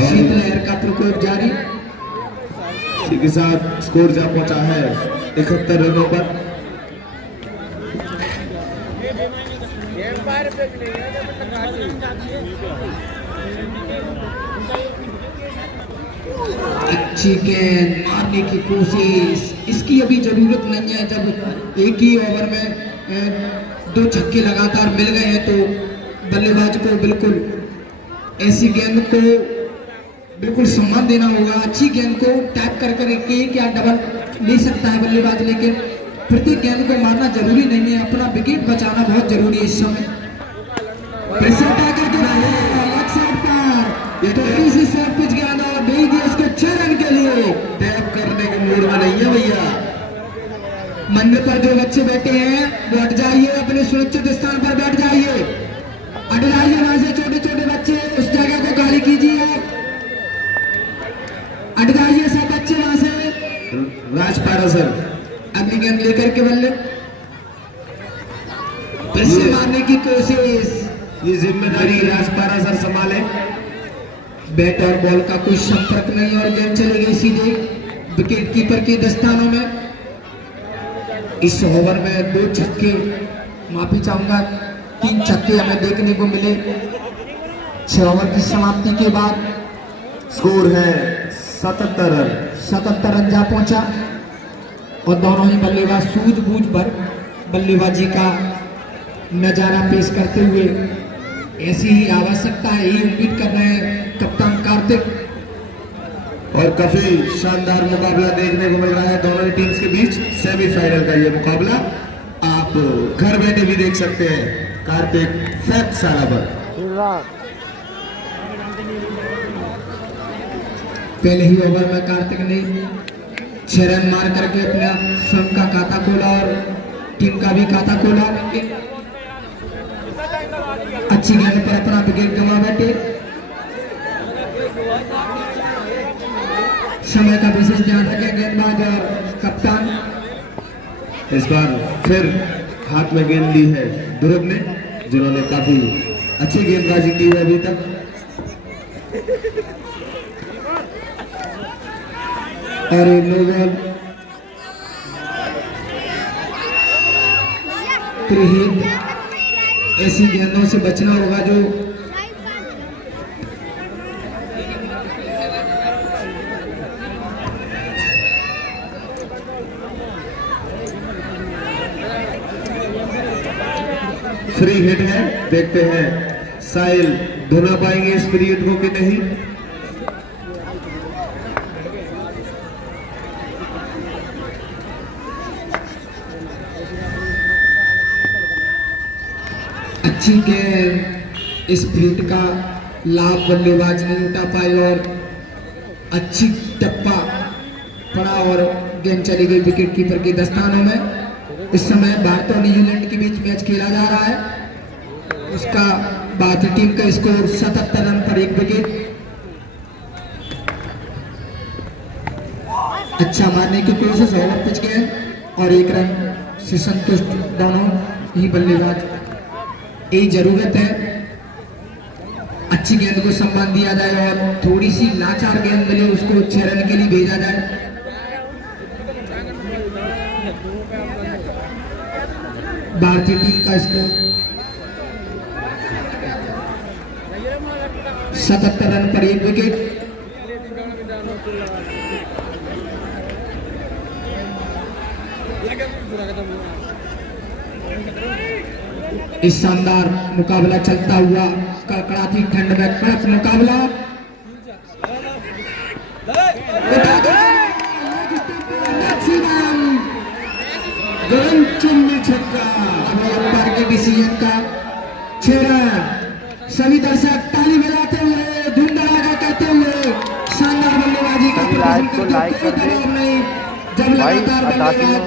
शीतलहर का प्रकोप जारी। इसी के साथ स्कोर जा पहुंचा है 71 रनों पर। अच्छी गेंद मारने की कोशिश, इसकी अभी जरूरत नहीं है। जब एक ही ओवर में 2 छक्के लगातार मिल गए हैं तो बल्लेबाज को बिल्कुल ऐसी गेंद को बिल्कुल सम्मान देना होगा। अच्छी गेंद को टैप कर कर एक या डबल ले सकता है बल्लेबाज, लेकिन प्रत्येक गेंद को मारना जरूरी नहीं है। अपना विकेट बचाना बहुत जरूरी है इस समय। प्रेशर टैकल के लेग साइड पर ये तो इसी शॉट पिच गेंद और दे दिया उसके 6 रन के लिए। टैप करने के मूड में नहीं है भैया। मंदिर पर जो बच्चे बैठे हैं वो हट जाइए, अपने सुरक्षित स्थान पर बैठ जाइए। हट जाइए वहां से, छोटे छोटे बच्चे उस जगह को खाली कीजिए। हट जाइए सब बच्चे वहां से। अच्छी मारने की कोशिश, ये जिम्मेदारी राजपारा सर संभाले। बैट और बॉल का कोई संपर्क नहीं और गेंद चली गई सीधे विकेट कीपर के दस्तानों में। इस ओवर में 2 छक्के, माफी चाहूंगा 3 छक्के हमें देखने को मिले 6 ओवर की समाप्ति के बाद। स्कोर है 77 रन। 77 रन जा पहुंचा और दोनों ही बल्लेबाज सूझबूझ भर बल्लेबाजी का नजारा पेश करते हुए ऐसी ही आवश्यकता है, यही उम्मीद कर रहे हैं कप्तान कार्तिक। और काफी शानदार मुकाबला देखने को मिल रहा है दोनों ही टीम्स के बीच। सेमीफाइनल का ये मुकाबला आप घर बैठे भी देख सकते हैं कार्तिक फैक्ट सारा पर। पहले ही ओवर में कार्तिक ने 6 रन मार करके अपना स्वयं का खाता खोला और टीम का भी खाता खोला। अच्छी गेंद पर अपना विकेट गंवा बैठे। समय का विशेष ध्यान रखें गेंदबाज और कप्तान। इस बार फिर हाथ में गेंद ली है ध्रुव ने, जिन्होंने काफी अच्छी गेंदबाजी की है अभी तक। और नो बॉल त्रिहित। ऐसी गेंदों से बचना होगा जो फ्री हिट है। देखते हैं साहिल धुना पाएंगे इस फ्री हिट को कि नहीं। अच्छी गेंद, इस फील्ड का लाभ बल्लेबाज नहीं उठा पाए और अच्छी टप्पा पड़ा और गेंद चली गई विकेट कीपर के दस्तानों में। इस समय भारत और न्यूजीलैंड के बीच मैच खेला जा रहा है। उसका भारतीय टीम का स्कोर 77 रन पर 1 विकेट। अच्छा मारने की कोशिश, ओवर पिच गए और 1 रन से संतुष्ट दोनों ही बल्लेबाज। यही जरूरत है, अच्छी गेंद को सम्मान दिया जाए और थोड़ी सी लाचार गेंद मिले उसको 6 रन के लिए भेजा जाए। भारतीय टीम का स्कोर 77 रन पर 1 विकेट। इस शानदार मुकाबला चलता हुआ कड़कड़ाती ठंड में कड़क मुकाबला। के डिसीजन का 6 रन। सभी दर्शक ताली बजाते हुए धूम धड़ाका कहते हुए शानदार बल्लेबाजी का प्रदर्शन करते हुए कोई दबाव नहीं। जब लगातार बल्लेबाज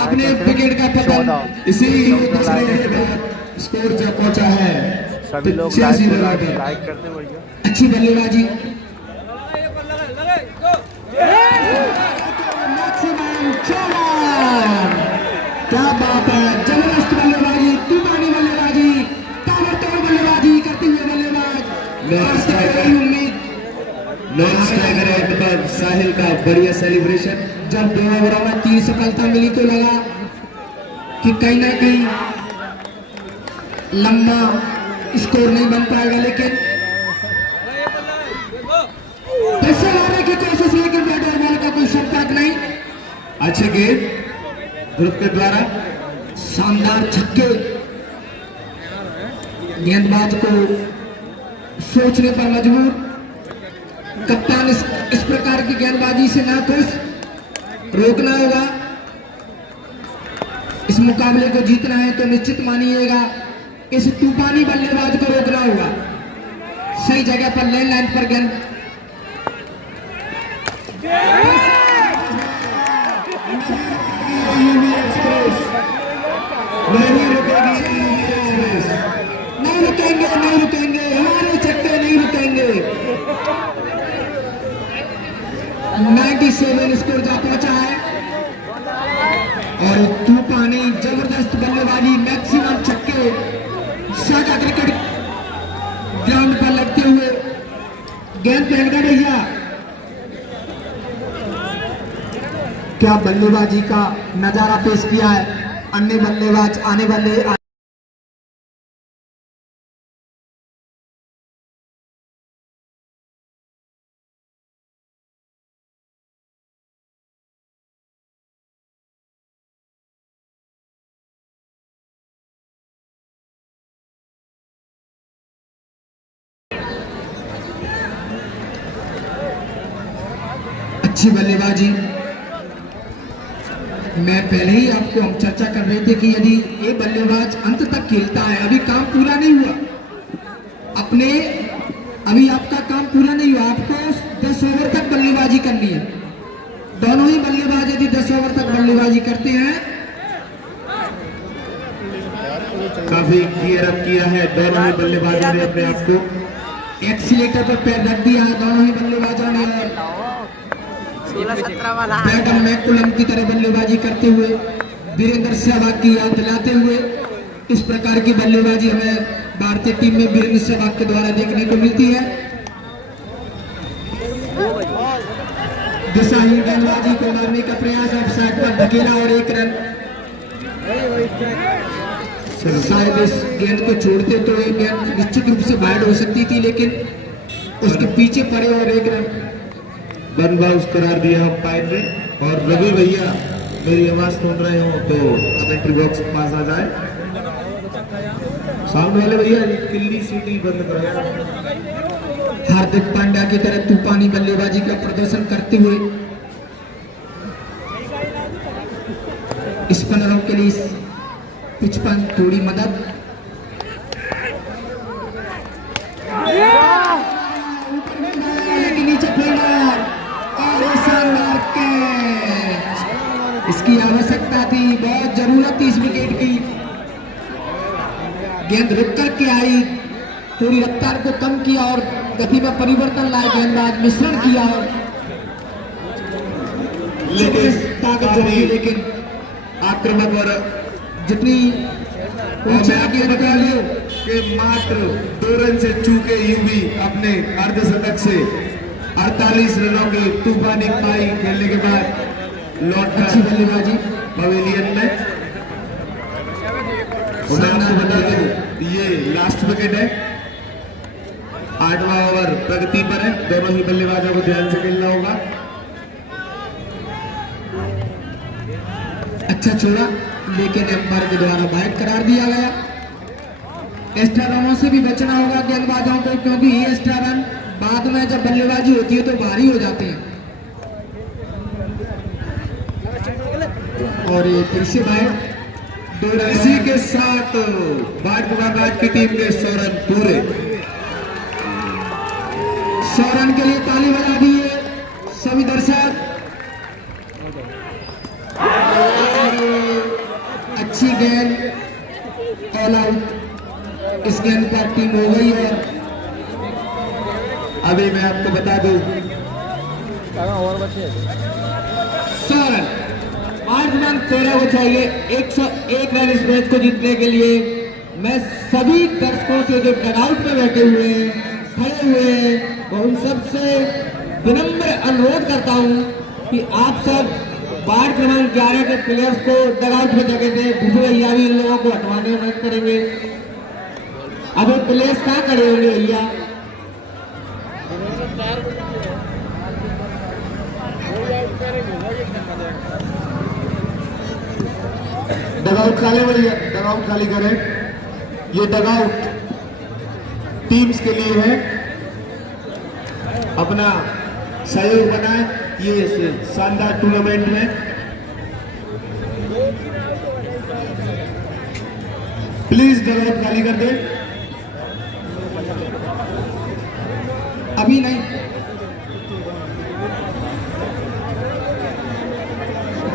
अपने विकेट का पतन इसी स्कोर जो पहुंचा है सभी लोग 86 रन। लाइक करते भैया। अच्छी बल्लेबाजी, क्या बात है, जबरदस्त बल्लेबाजी, तूफानी बल्लेबाजी, ताबड़तोड़ बल्लेबाजी करते हुए बल्लेबाज। उम्मीद नॉन स्ट्राइकर एंड पर साहिल का बढ़िया सेलिब्रेशन। जब 2 ओवरों में 3 सफलता मिली तो लगा कि कहीं ना कहीं लंबा स्कोर नहीं बन पाएगा, लेकिन पैसे लाने की कोशिश, लेकिन बैट और बॉल का कोई संपर्क नहीं। अच्छे गेंद ध्रुव के द्वारा। शानदार छक्के, गेंदबाज को सोचने पर मजबूर। कप्तान इस प्रकार की गेंदबाजी से ना खुश, रोकना होगा। इस मुकाबले को जीतना है तो निश्चित मानिएगा इस तूफानी बल्लेबाज को रोकना होगा। सही जगह पर लेन लाइन पर गेंद, नहीं रुकेंगे, नहीं रुकेंगे, हमारे छक्के नहीं रुकेंगे। 97 स्कोर जा पहुंचा है और तूफानी जबरदस्त बल्लेबाजी, मैक्सिमम छक्के गेंद फेंक दे भैया। क्या बल्लेबाजी का नजारा पेश किया है अन्य बल्लेबाज आने वाले। अच्छी बल्लेबाजी। मैं पहले ही आपको हम चर्चा कर रहे थे कि यदि ये बल्लेबाज अंत तक खेलता है, अभी काम पूरा नहीं हुआ अभी आपका काम पूरा नहीं हुआ, आपको 10 ओवर तक बल्लेबाजी करनी है। दोनों ही बल्लेबाज यदि 10 ओवर तक बल्लेबाजी करते हैं। काफी गियर अप किया है दोनों ही बल्लेबाजों ने अपने आप को, एक्सीलेटर पर पैर रख दिया है दोनों ही बल्लेबाजों ने। बैटम मैकुलम की तरह बल्लेबाजी करते हुए वीरेंद्र सहवाग की याद दिलाते हुए इस प्रकार की बल्लेबाजी हमें भारतीय टीम में वीरेंद्र सहवाग के द्वारा देखने को मिलती है। दिशाहीन गेंदबाजी को मारने का प्रयास, ऑफ साइड पर धकेला और 1 रन। शायद इस गेंद को छोड़ते तो ये गेंद निश्चित रूप से बाहर हो सकती थी, लेकिन उसके पीछे पड़े और 1 रन। वन बाउंस करार दिया अंपायर ने। और रवि भैया मेरी आवाज सुन रहे हो तो कमेंट्री बॉक्स के पास आ जाए। साउंड वाले भैया किल्ली सीटी बंद कराया। हार्दिक पांड्या की तरह तूफानी बल्लेबाजी का प्रदर्शन करते हुए स्पिनरों के लिए पिच पर थोड़ी मदद। नीचे फील्डर और शानदार कैच। इसकी आवश्यकता थी, बहुत जरूरत थी इस विकेट की। गेंद रुक करके आई, थोड़ी रफ्तार को कम किया और गति में परिवर्तन लाए गेंदबाज, मिश्रण किया और ताकत जोड़ी, लेकिन आक्रामक और जितनी ऊंचाई गेंद कर लियो के मात्र 2 रन से चूके यूवी अपने अर्धशतक से 48 रनों की तूफानी पाई खेलने के बाद लौट अच्छी बल्लेबाजी पवेलियन में। मैं आपको बता दूं ये लास्ट विकेट है, 8वां ओवर प्रगति पर है। दोनों ही बल्लेबाजों को ध्यान से खेलना होगा। अच्छा छोड़ा, लेकिन एम्पायर के द्वारा बाइट करार दिया गया। एक्स्ट्रा रनों से भी बचना होगा गेंदबाजों को, क्योंकि ये एक्स्ट्रा रन बाद में जब बल्लेबाजी होती है तो भारी हो जाते हैं। और ये फिर से बाइट, 2 रन। इसी के साथ बाढ़ की टीम के 100 रन पूरे। 100 रन के लिए ताली बजा दिए सभी दर्शक। अच्छी गेंद, ऑल आउट। इस गेंद पर टीम हो गई है। अभी मैं आपको बता दूं 100 रन, 8 रन 13 को चाहिए 101 रन इस मैच को जीतने के लिए। मैं सभी दर्शकों से जो डगआउट में बैठे हुए हैं, खड़े हुए हैं, उन सबसे विनम्र अनुरोध करता हूं कि आप सब वार्ड क्रमांक 11 के प्लेयर्स को डगआउट में जगह दें। भूपू भैया भी इन लोगों को हटवाने में मदद करेंगे। अब ये प्लेयर्स कहाँ खड़े होंगे भैया? डगआउट खाली भैया, डगआउट खाली करें। ये डगआउट टीम्स के लिए है, अपना सहयोग बनाए ये शानदार टूर्नामेंट में। प्लीज डगआउट खाली कर दे। अभी नहीं,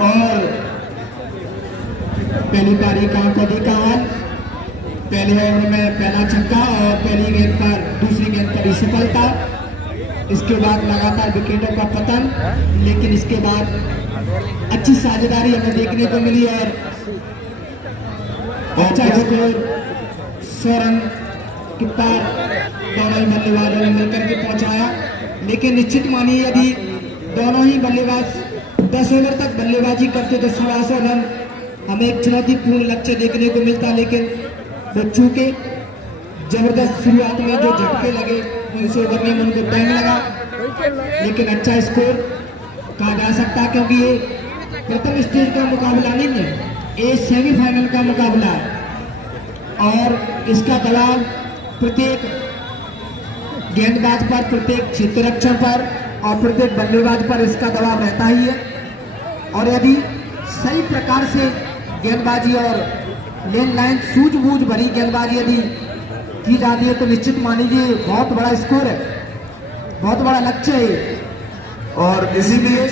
और पहली पारी का अंक देखा है। पहले ओवर में पहला छक्का और पहली गेंद पर दूसरी गेंद पर ही सफलता। इसके बाद लगातार विकेटों का पतन, लेकिन इसके बाद अच्छी साझेदारी हमें देखने को मिली और अच्छा स्कोर 100 रन के पार दोनों ही बल्लेबाजों ने मिलकर के पहुंचाया। लेकिन निश्चित मानिए यदि दोनों ही बल्लेबाज 10 ओवर तक बल्लेबाजी करते तो 1600 रन हमें एक चुनौतीपूर्ण लक्ष्य देखने को मिलता, लेकिन वो चूके जबरदस्त शुरुआत में जो झटके लगे उनसे उभरने में उनको टाइम लगा, लेकिन अच्छा स्कोर कहा जा सकता, क्योंकि ये प्रथम स्टेज का मुकाबला नहीं है, ये सेमीफाइनल का मुकाबला है और इसका दबाव प्रत्येक गेंदबाज पर, प्रत्येक क्षेत्ररक्षण पर और प्रत्येक बल्लेबाज पर इसका दबाव रहता ही है। और यदि सही प्रकार से गेंदबाजी और लेन लाइन सूझबूझ भरी गेंदबाजी यदि की जाती है तो निश्चित मानिए बहुत बड़ा स्कोर है, बहुत बड़ा लक्ष्य है। और इसीलिए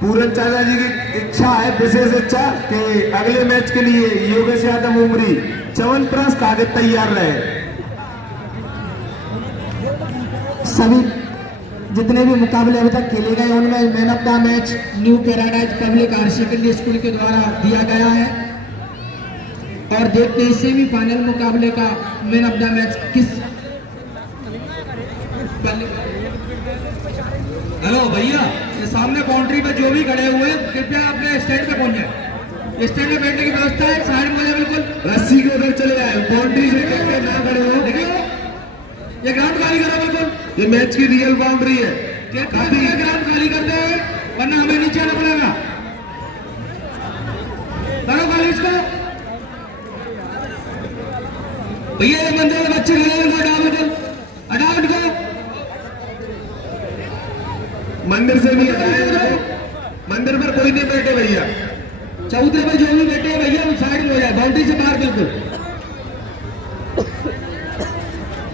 पूरन चाचा जी की इच्छा है, विशेष इच्छा, कि अगले मैच के लिए योगेश यादव उमरी च्यवनप्राश कागज तैयार रहे। सभी जितने भी मुकाबले अभी तक खेले गए उनमें man of the match new paradise public higher secondary school के द्वारा दिया गया है। और देखते हैं सेमीफाइनल मुकाबले का मैन ऑफ द मैच किस हेलो भैया, ये सामने बाउंड्री पे जो भी खड़े हुए कृपया अपने स्टैंड पे पहुंच जाए। स्टैंड में बैठने की व्यवस्था है, साइड में बिल्कुल रस्सी के उधर चले जाए, बाउंड्री से करके ना खड़े हो। देखिए ये ग्राउंड खाली करो, बिल्कुल ये मैच की रियल बाउंड्री है। ग्राउंड खाली करते हैं वरना हमें नीचे आना पड़ेगा। करो खाली इसको भैया, ये मंदिर में बच्चे खड़े हैं, इनको हटाओ, बिल्कुल हटाओ इनको। मंदिर से नहीं हटाए, मंदिर पर कोई नहीं बैठे भैया। चौथे पे जो भी बैठे हैं भैया वो साइड में हो जाए, बाउंड्री से बाहर बिल्कुल।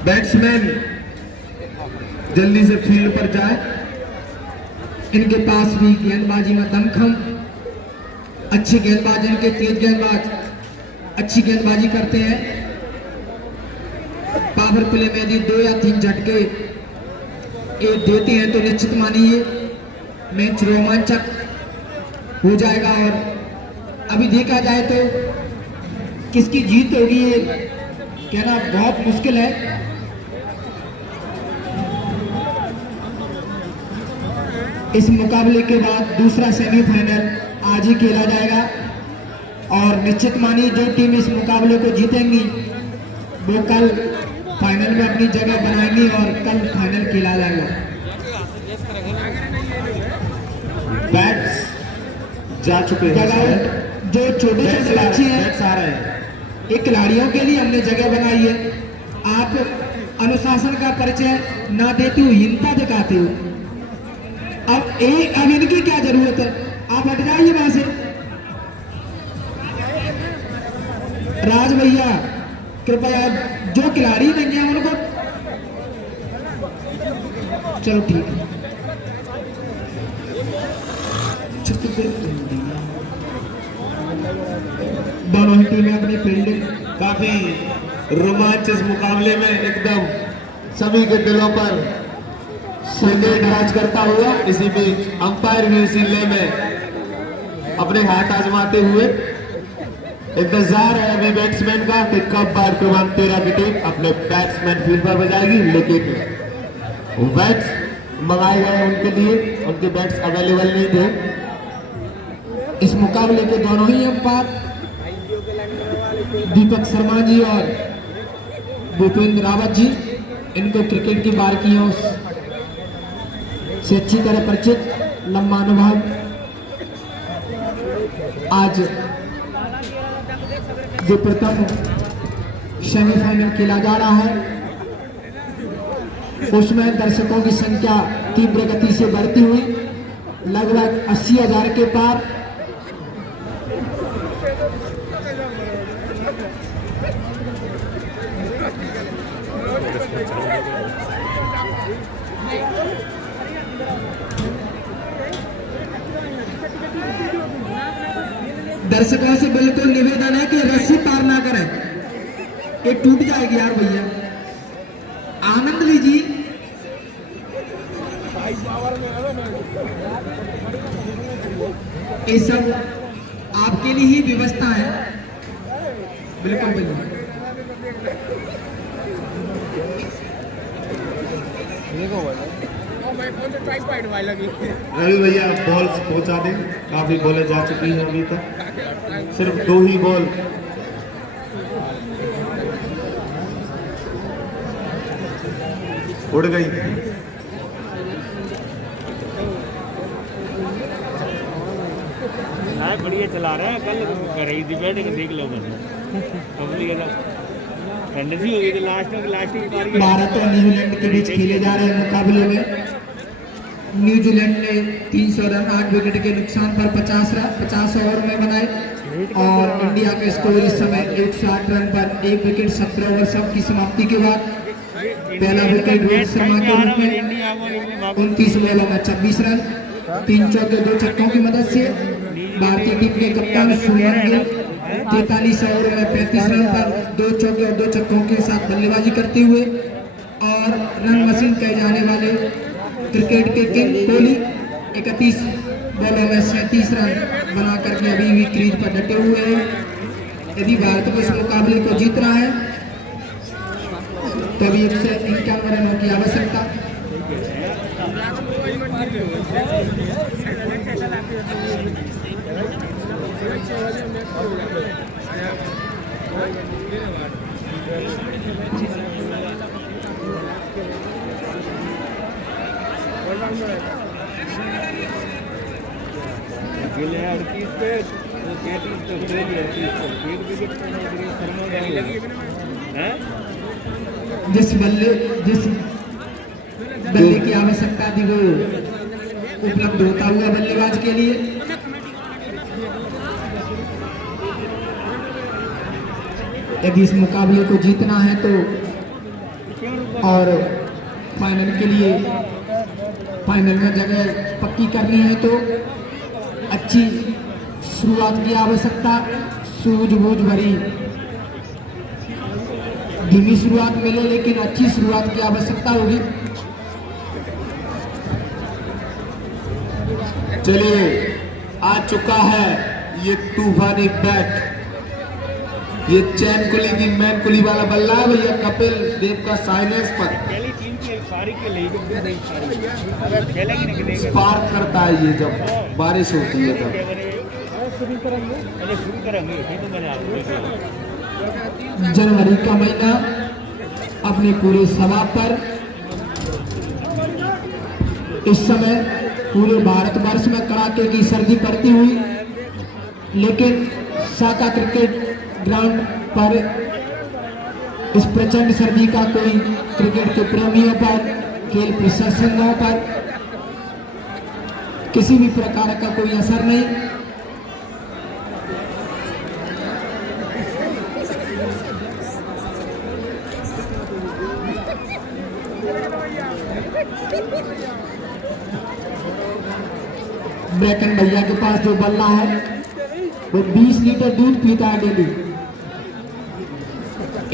बैट्समैन जल्दी से फील्ड पर जाए। इनके पास भी गेंदबाजी में दमखम, अच्छी गेंदबाज, इनके तेज गेंदबाज अच्छी गेंदबाजी करते हैं। पावर प्ले में यदि 2 या 3 झटके एक देते हैं तो निश्चित मानिए मैच रोमांचक हो जाएगा। और अभी देखा जाए तो किसकी जीत होगी ये कहना बहुत मुश्किल है। इस मुकाबले के बाद दूसरा सेमीफाइनल आज ही खेला जाएगा और निश्चित मानिए जो टीम इस मुकाबले को जीतेंगी वो कल फाइनल में अपनी जगह बनाएंगी और कल फाइनल खेला जाएगा। बैट्स जा चुके हैं, जो छोटे छोटे बच्चे हैं बैट्स आ रहे हैं। ये खिलाड़ियों के लिए हमने जगह बनाई है। आप अनुशासन का परिचय ना देते हो, हीनता दिखाते हो। अब इनकी क्या जरूरत है, आप हट जाइए वहां से। राज भैया कृपया जो खिलाड़ी नहीं है उनको, चलो ठीक है। दोनों ही टीमें अपनी फील्डिंग काफी रोमांच इस मुकाबले में एकदम सभी के दिलों पर संदेश राज करता हुआ। इसी बीच अंपायर भी इसी ले में अपने हाथ आजमाते हुए इंतजार है अभी बैट्समैन का कि कब बार क्रमांक 13 की टीम अपने बैट्समैन फील्ड पर बजाएगी। लेकिन बैट्स मंगाए गए उनके लिए, उनके बैट्स अवेलेबल नहीं थे। इस मुकाबले के दोनों ही अंपायर दीपक शर्मा जी और भूपेंद्र रावत जी, इनको क्रिकेट की बारीकियों से अच्छी तरह परिचित, लंबा अनुभव। आज जो प्रथम सेमीफाइनल खेला जा रहा है उसमें दर्शकों की संख्या तीव्र गति से बढ़ती हुई लगभग 80,000 के पार। दर्शकों से बिल्कुल निवेदन है कि रस्सी पार ना करें, ये टूट जाएगी यार भैया। आनंद लीजिए। ये सब आपके लिए ही व्यवस्था है, बिल्कुल भैया। रवि भैया बॉल पहुंचा दें, काफी बॉलें जा चुकी हैं अभी तक, सिर्फ 2 ही बॉल। उड़ गई। ना बढ़िया चला रहा है, कल कर रही थी बैटिंग, देख लो बस पब्लिक टेंडेंसी हो गई थी लास्ट की पारी। भारत और न्यूजीलैंड के बीच खेले जा रहे मुकाबले में न्यूजीलैंड ने 300 रन 8 विकेट के नुकसान पर 50 ओवर में बनाए और इंडिया का स्कोर इस समय 108 रन पर 1 विकेट 17 ओवर की समाप्ति के बाद। पहला विकेट रोहित शर्मा के रूप में 29 बॉलों में 26 रन, 3 चौके 2 छक्कों की मदद से भारतीय टीम के कप्तान शुभमन गिल 43 ओवर में 35 रन पर 2 चौके और 2 छक्कों के साथ बल्लेबाजी करते हुए और रन मशीन कहे जाने वाले क्रिकेट के किंग कोहली 31 बॉलों में 37 रन बना करके अभी भी क्रीज पर डटे हुए हैं। यदि भारत को इस मुकाबले को जीतना है तो अभी 151 रनों की आवश्यकता। गिले 38 पे, 33 पे ऑस्ट्रेलिया 38 पे, 1 विकेट पे शर्मा है। जिस बल्ले की आवश्यकता थी वो उपलब्ध होता हुआ बल्लेबाज के लिए। यदि इस मुकाबले को जीतना है तो और फाइनल के लिए फाइनल में जगह पक्की करनी है तो अच्छी शुरुआत की आवश्यकता। सूझबूझ भरी धीमी शुरुआत मिले लेकिन अच्छी शुरुआत की आवश्यकता होगी। चलिए आ चुका है ये तूफानी बैट, ये चैन कुली की मैन कुली वाला बल्ला है भैया कपिल देव का साइलेंस पर पहली टीम की सारी के लिए नहीं सारी खेलेंगे नहीं स्पार्क करता है ये जब बारिश होती है तब। शुरू करेंगे तो मैंने आपको जनवरी का महीना अपने पूरे सभा पर इस समय पूरे भारतवर्ष में कड़ाके की सर्दी पड़ती हुई, लेकिन साका क्रिकेट ग्राउंड पर इस प्रचंड सर्दी का कोई क्रिकेट के प्रेमियों पर, खेल प्रशंसकों पर किसी भी प्रकार का कोई असर नहीं। ब्रैकन भैया के पास जो बल्ला है वो 20 लीटर दूध पीता है डेली,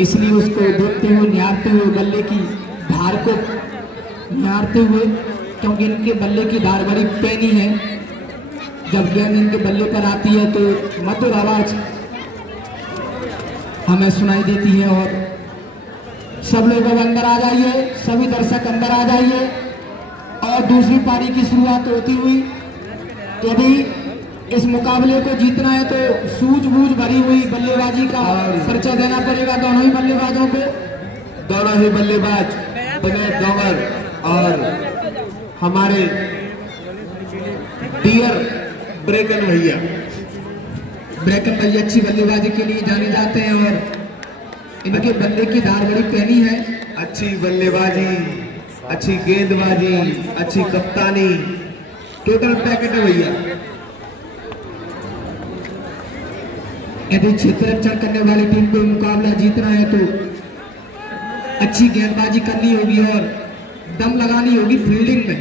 इसलिए उसको देखते हुए निहारते हुए बल्ले की धार को निहारते हुए, क्योंकि इनके बल्ले की धार बड़ी पैनी है, जब गेंद इनके बल्ले पर आती है तो मधुर आवाज हमें सुनाई देती है। और सब लोग अब अंदर आ जाइए, सभी दर्शक अंदर आ जाइए और दूसरी पारी की शुरुआत होती हुई। यदि इस मुकाबले को जीतना है तो सूझबूझ भरी हुई बल्लेबाजी का परिचय देना पड़ेगा दोनों ही बल्लेबाजों को। दोनों ही बल्लेबाज विनय डोंगर और हमारे डियर ब्रेकन भैया अच्छी बल्लेबाजी के लिए जाने जाते हैं और इनके बल्ले की धार बड़ी पैनी है। अच्छी बल्लेबाजी, अच्छी गेंदबाजी, अच्छी कप्तानी, टोटल पैकेट है भैया। यदि क्षेत्र रक्षण करने वाली टीम को मुकाबला जीतना है तो अच्छी गेंदबाजी करनी होगी और दम लगानी होगी फील्डिंग में।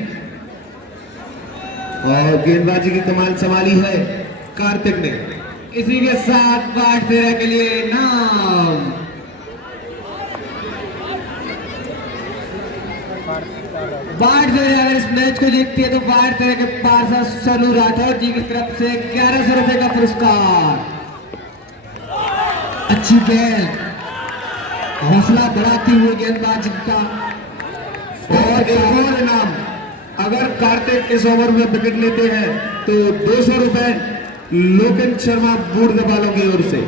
और गेंदबाजी की कमाल संभाली है कार्तिक ने। इसी के साथ बाट फेरा के लिए नाम बाट फेरा अगर इस मैच को जीतती है तो बाट फेरा के पार्षद सोनू राठौर जी की तरफ से 1100 रुपए का पुरस्कार। अच्छी गेंद, हौसला बढ़ाती हुई गेंदबाजी का और एक और इनाम अगर कार्तिक इस ओवर में विकेट लेते हैं तो 200 रुपए लोकेन शर्मा बूढ़ वालों की ओर से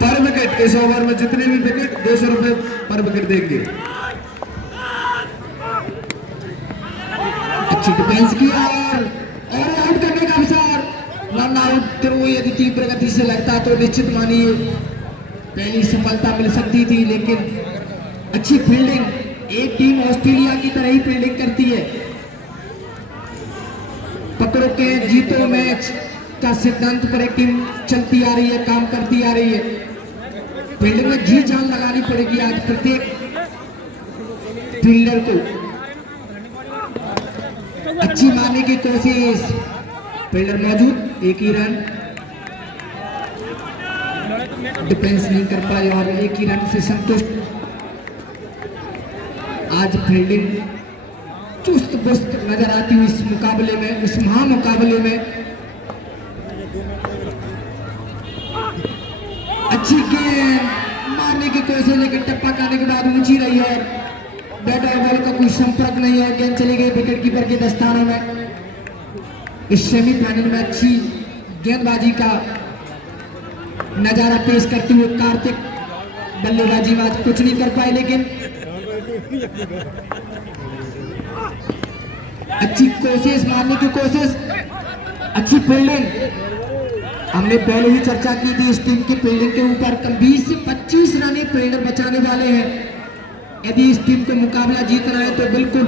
पर विकेट। इस ओवर में जितने भी विकेट 200 रुपए पर विकेट देंगे। अच्छी डिफेंस किया और आउट करने का अवसर, रन आउट थ्रो। यदि टीम प्रगति से लगता तो निश्चित मानिए पहली सफलता मिल सकती थी, लेकिन अच्छी फील्डिंग। एक टीम ऑस्ट्रेलिया की तरह ही फील्डिंग करती है। पकड़ो के जीतो मैच का सिद्धांत पर एक टीम चलती आ रही है, काम करती आ रही है। फील्डिंग में जी जान लगानी पड़ेगी आज प्रत्येक फील्डर को। अच्छी मारने की कोशिश, फील्डर मौजूद, एक ही रन, डिफेंस नहीं कर पाए और एक ही रन से संतुष्ट। आज फील्डिंग चुस्त पुस्त नजर आती हुई इस मुकाबले में, इस महामुकाबले में। अच्छी गेंद मारने की कोशिश, लेकिन टप्पा करने के बाद ऊंची रही है। बैट और बॉल का कोई संपर्क नहीं है। गेंद चली गई विकेट कीपर के दस्तानों में। इस सेमीफाइनल में अच्छी गेंदबाजी का नजारा पेश करते हुए कार्तिक बल्लेबाजी में आज कुछ नहीं कर पाए, लेकिन अच्छी कोशिश, मारने की कोशिश, अच्छी फील्डिंग। हमने पहले ही चर्चा की थी इस टीम की फील्डिंग के ऊपर। 20 से 25 रन फील्डर बचाने वाले हैं। यदि इस टीम को मुकाबला जीतना है तो बिल्कुल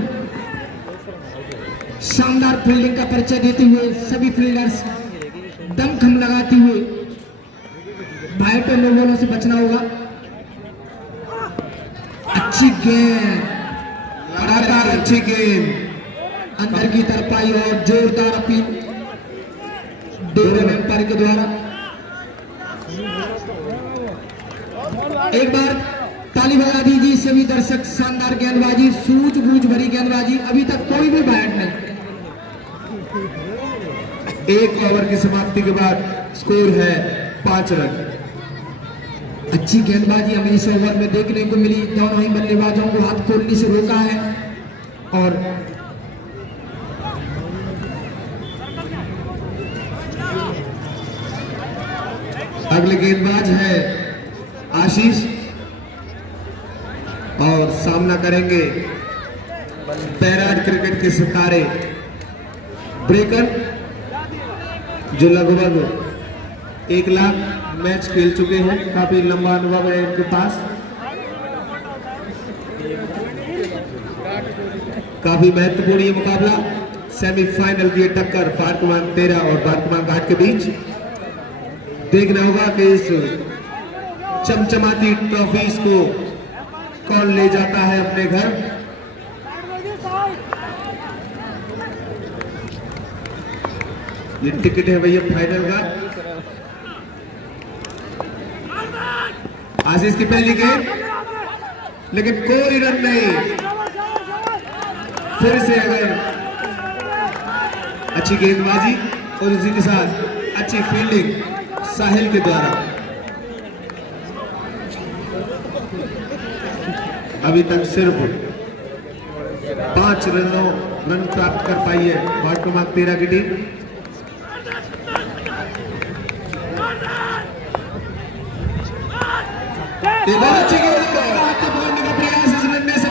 शानदार फील्डिंग का परिचय देते हुए सभी फील्डर्स दमखम लगाते हुए वाइड और नो बॉलों से बचना होगा। अच्छी गेंद, लगातार अच्छी गेंद अंदर की तरफ आई और जोरदार अपील दो रन अंपायर के द्वारा। एक बार ताली बजा दीजिए सभी दर्शक। शानदार गेंदबाजी, सूझबूझ भरी गेंदबाजी, अभी तक कोई भी बैट नहीं। एक ओवर की समाप्ति के बाद स्कोर है 5 रन। अच्छी गेंदबाजी हमें इस ओवर में देखने को मिली। दोनों ही बल्लेबाजों को हाथ खोलने से रोका है और अगले गेंदबाज है आशीष और सामना करेंगे पैराड क्रिकेट के सितारे ब्रेकर, जो लगभग 1 लाख मैच खेल चुके हैं। काफी लंबा अनुभव है इनके पास। काफी महत्वपूर्ण ये मुकाबला, सेमीफाइनल की टक्कर पार्कमान 13 और पार्कमान घाट के बीच। देखना होगा कि इस चमचमाती ट्रॉफीज को कौन ले जाता है अपने घर। ये टिकट है भैया फाइनल का। आशीष की पहली गेंद, लेकिन कोई रन नहीं। फिर से अगर अच्छी गेंदबाजी और उसी के साथ अच्छी फील्डिंग साहिल के द्वारा। अभी तक सिर्फ 5 रन प्राप्त कर पाई है वार्ड क्रमांक 13 की टीम। बहुत अच्छी गेंद का प्रयास इस रन से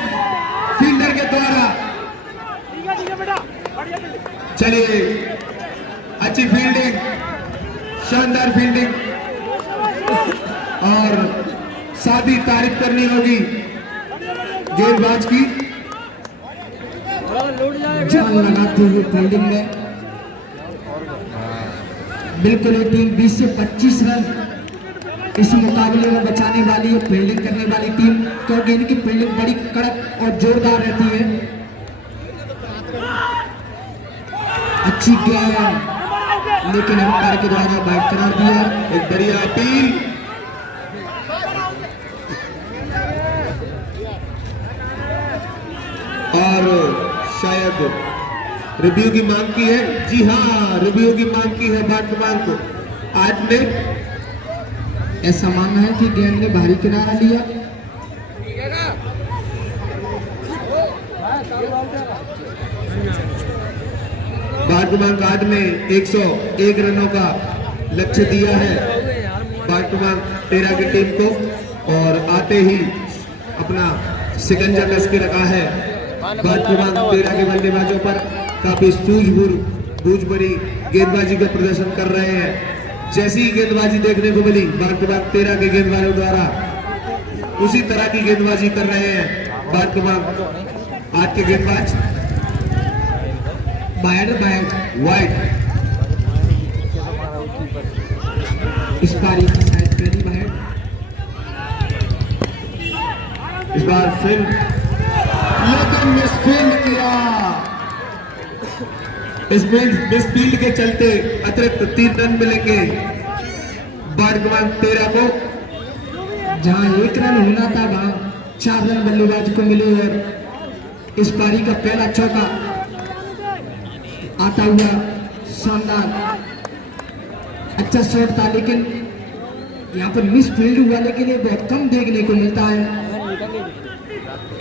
फील्डर के द्वारा। चलिए, अच्छी फील्डिंग, शानदार फील्डिंग और साथ ही तारीफ करनी होगी गेंदबाज की। जान लगाते हुए फील्डिंग में बिल्कुल ये टीम 20 से 25 रन इस मुकाबले में बचाने वाली है, फील्डिंग करने वाली टीम, क्योंकि इनकी फील्डिंग बड़ी कड़क और जोरदार रहती है। अच्छी गेंद, लेकिन अंपायर के द्वारा बैट करार दिया। एक बढ़िया अपील। और शायद रिव्यू की मांग की है। जी हाँ, रिव्यू की मांग की है वर्तमान को। आज में ऐसा मानना है कि गेंद ने बाहरी किनारा लिया। वर्तमान कार्ड में 101 रनों का लक्ष्य दिया है वर्तमान 13 की टीम को, और आते ही अपना शिकंजा कस के रखा है वर्तमान 13 के बल्लेबाजों पर। काफी सूझबूझ भरी गेंदबाजी का प्रदर्शन कर रहे हैं। जैसी गेंदबाजी देखने को मिली वर्तमान 13 के गेंदबाजों द्वारा, उसी तरह की गेंदबाजी कर रहे हैं वर्तमान आज के गेंदबाज। वाइड इस पारी की शायद पहली बार इस बार फिर लेकिन मिसफील्ड किया। इस मिसफील्ड के चलते अतिरिक्त 3 रन मिलेंगे वर्तमान 13 को। जहां 1 रन होना था वहां 4 रन बल्लेबाज को मिले, और इस पारी का पहला चौका आता हुआ शानदार अच्छा शॉट था, लेकिन यहाँ पर मिस फील्ड हुआ, लेकिन ये बहुत कम देखने को मिलता है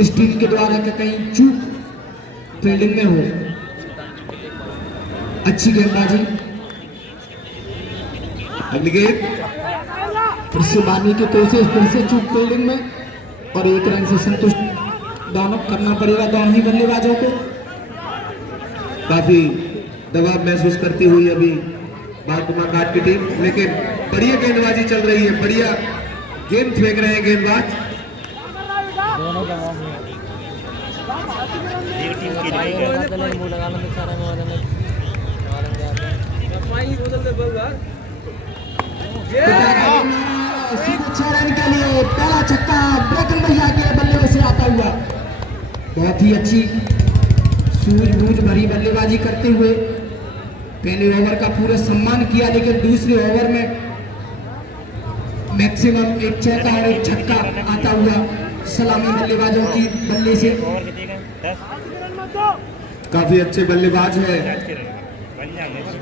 इस टीम के द्वारा कि कहीं चूक फील्डिंग में हो। अच्छी गेंदबाजी, अगली गेंद फिर से मारने की कोशिश, फिर से चूक फील्डिंग में, और 1 रन से संतुष्ट दोनों करना पड़ेगा दोनों ही बल्लेबाजों को। काफी दबाव महसूस करती हुई अभी वर्तमान घाट की टीम, लेकिन बढ़िया गेंदबाजी चल रही है, बढ़िया गेंद फेंक रहे हैं गेंदबाज। सीधे 6 रन के लिए पहला छक्का ब्रेकन भैया के बल्ले से आता हुआ। बहुत ही अच्छी सूझबूझ भरी बल्लेबाजी करते हुए पहले ओवर का पूरा सम्मान किया, लेकिन दूसरे ओवर में मैक्सिमम 1 चौका और 1 छक्का आता हुआ सलामी बल्लेबाजों की बल्ले से। काफी अच्छे बल्लेबाज हैं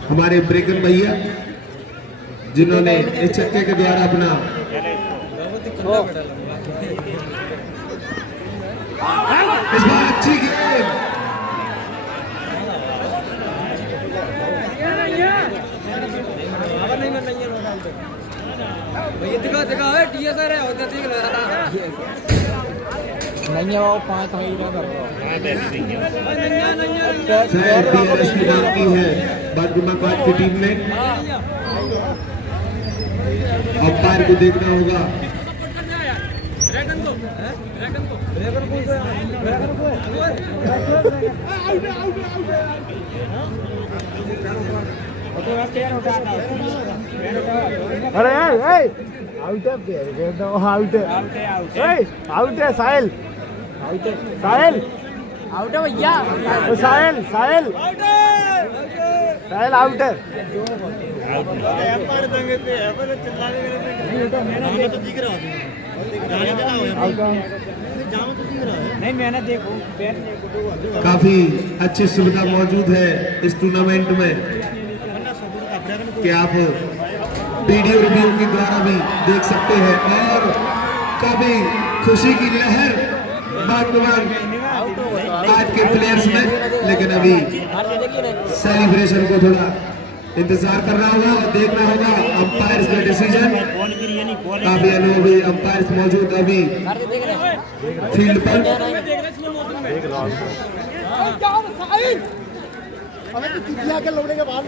हमारे ब्रेकन भैया, जिन्होंने इस छक्के के द्वारा अपना इस बार अच्छी गेंद, दिखा टीएसआर है होता ठीक लग रहा नहीं है वो 5 ही ना कर की है वर्तमान घाट की टीम ने। अंपायर को देखना होगा। अरे आउट है, आउट है साहिल, साहिल आउट है भैया, साहिल साहिल साहिल आउट है। नहीं मैंने देखो काफी अच्छी सुविधा मौजूद है इस टूर्नामेंट में कि आप वीडियो रिव्यू के द्वारा भी देख सकते हैं, और काफी खुशी की लहर वर्तमान आज के प्लेयर्स में। लेकिन अभी सेलिब्रेशन को थोड़ा इंतजार करना होगा और देखना होगा अंपायर्स का डिसीजन। काफी अनुभवी अंपायर्स मौजूद अभी फील्ड पर। हमें तो चिट्ठियां के लोगों के बाद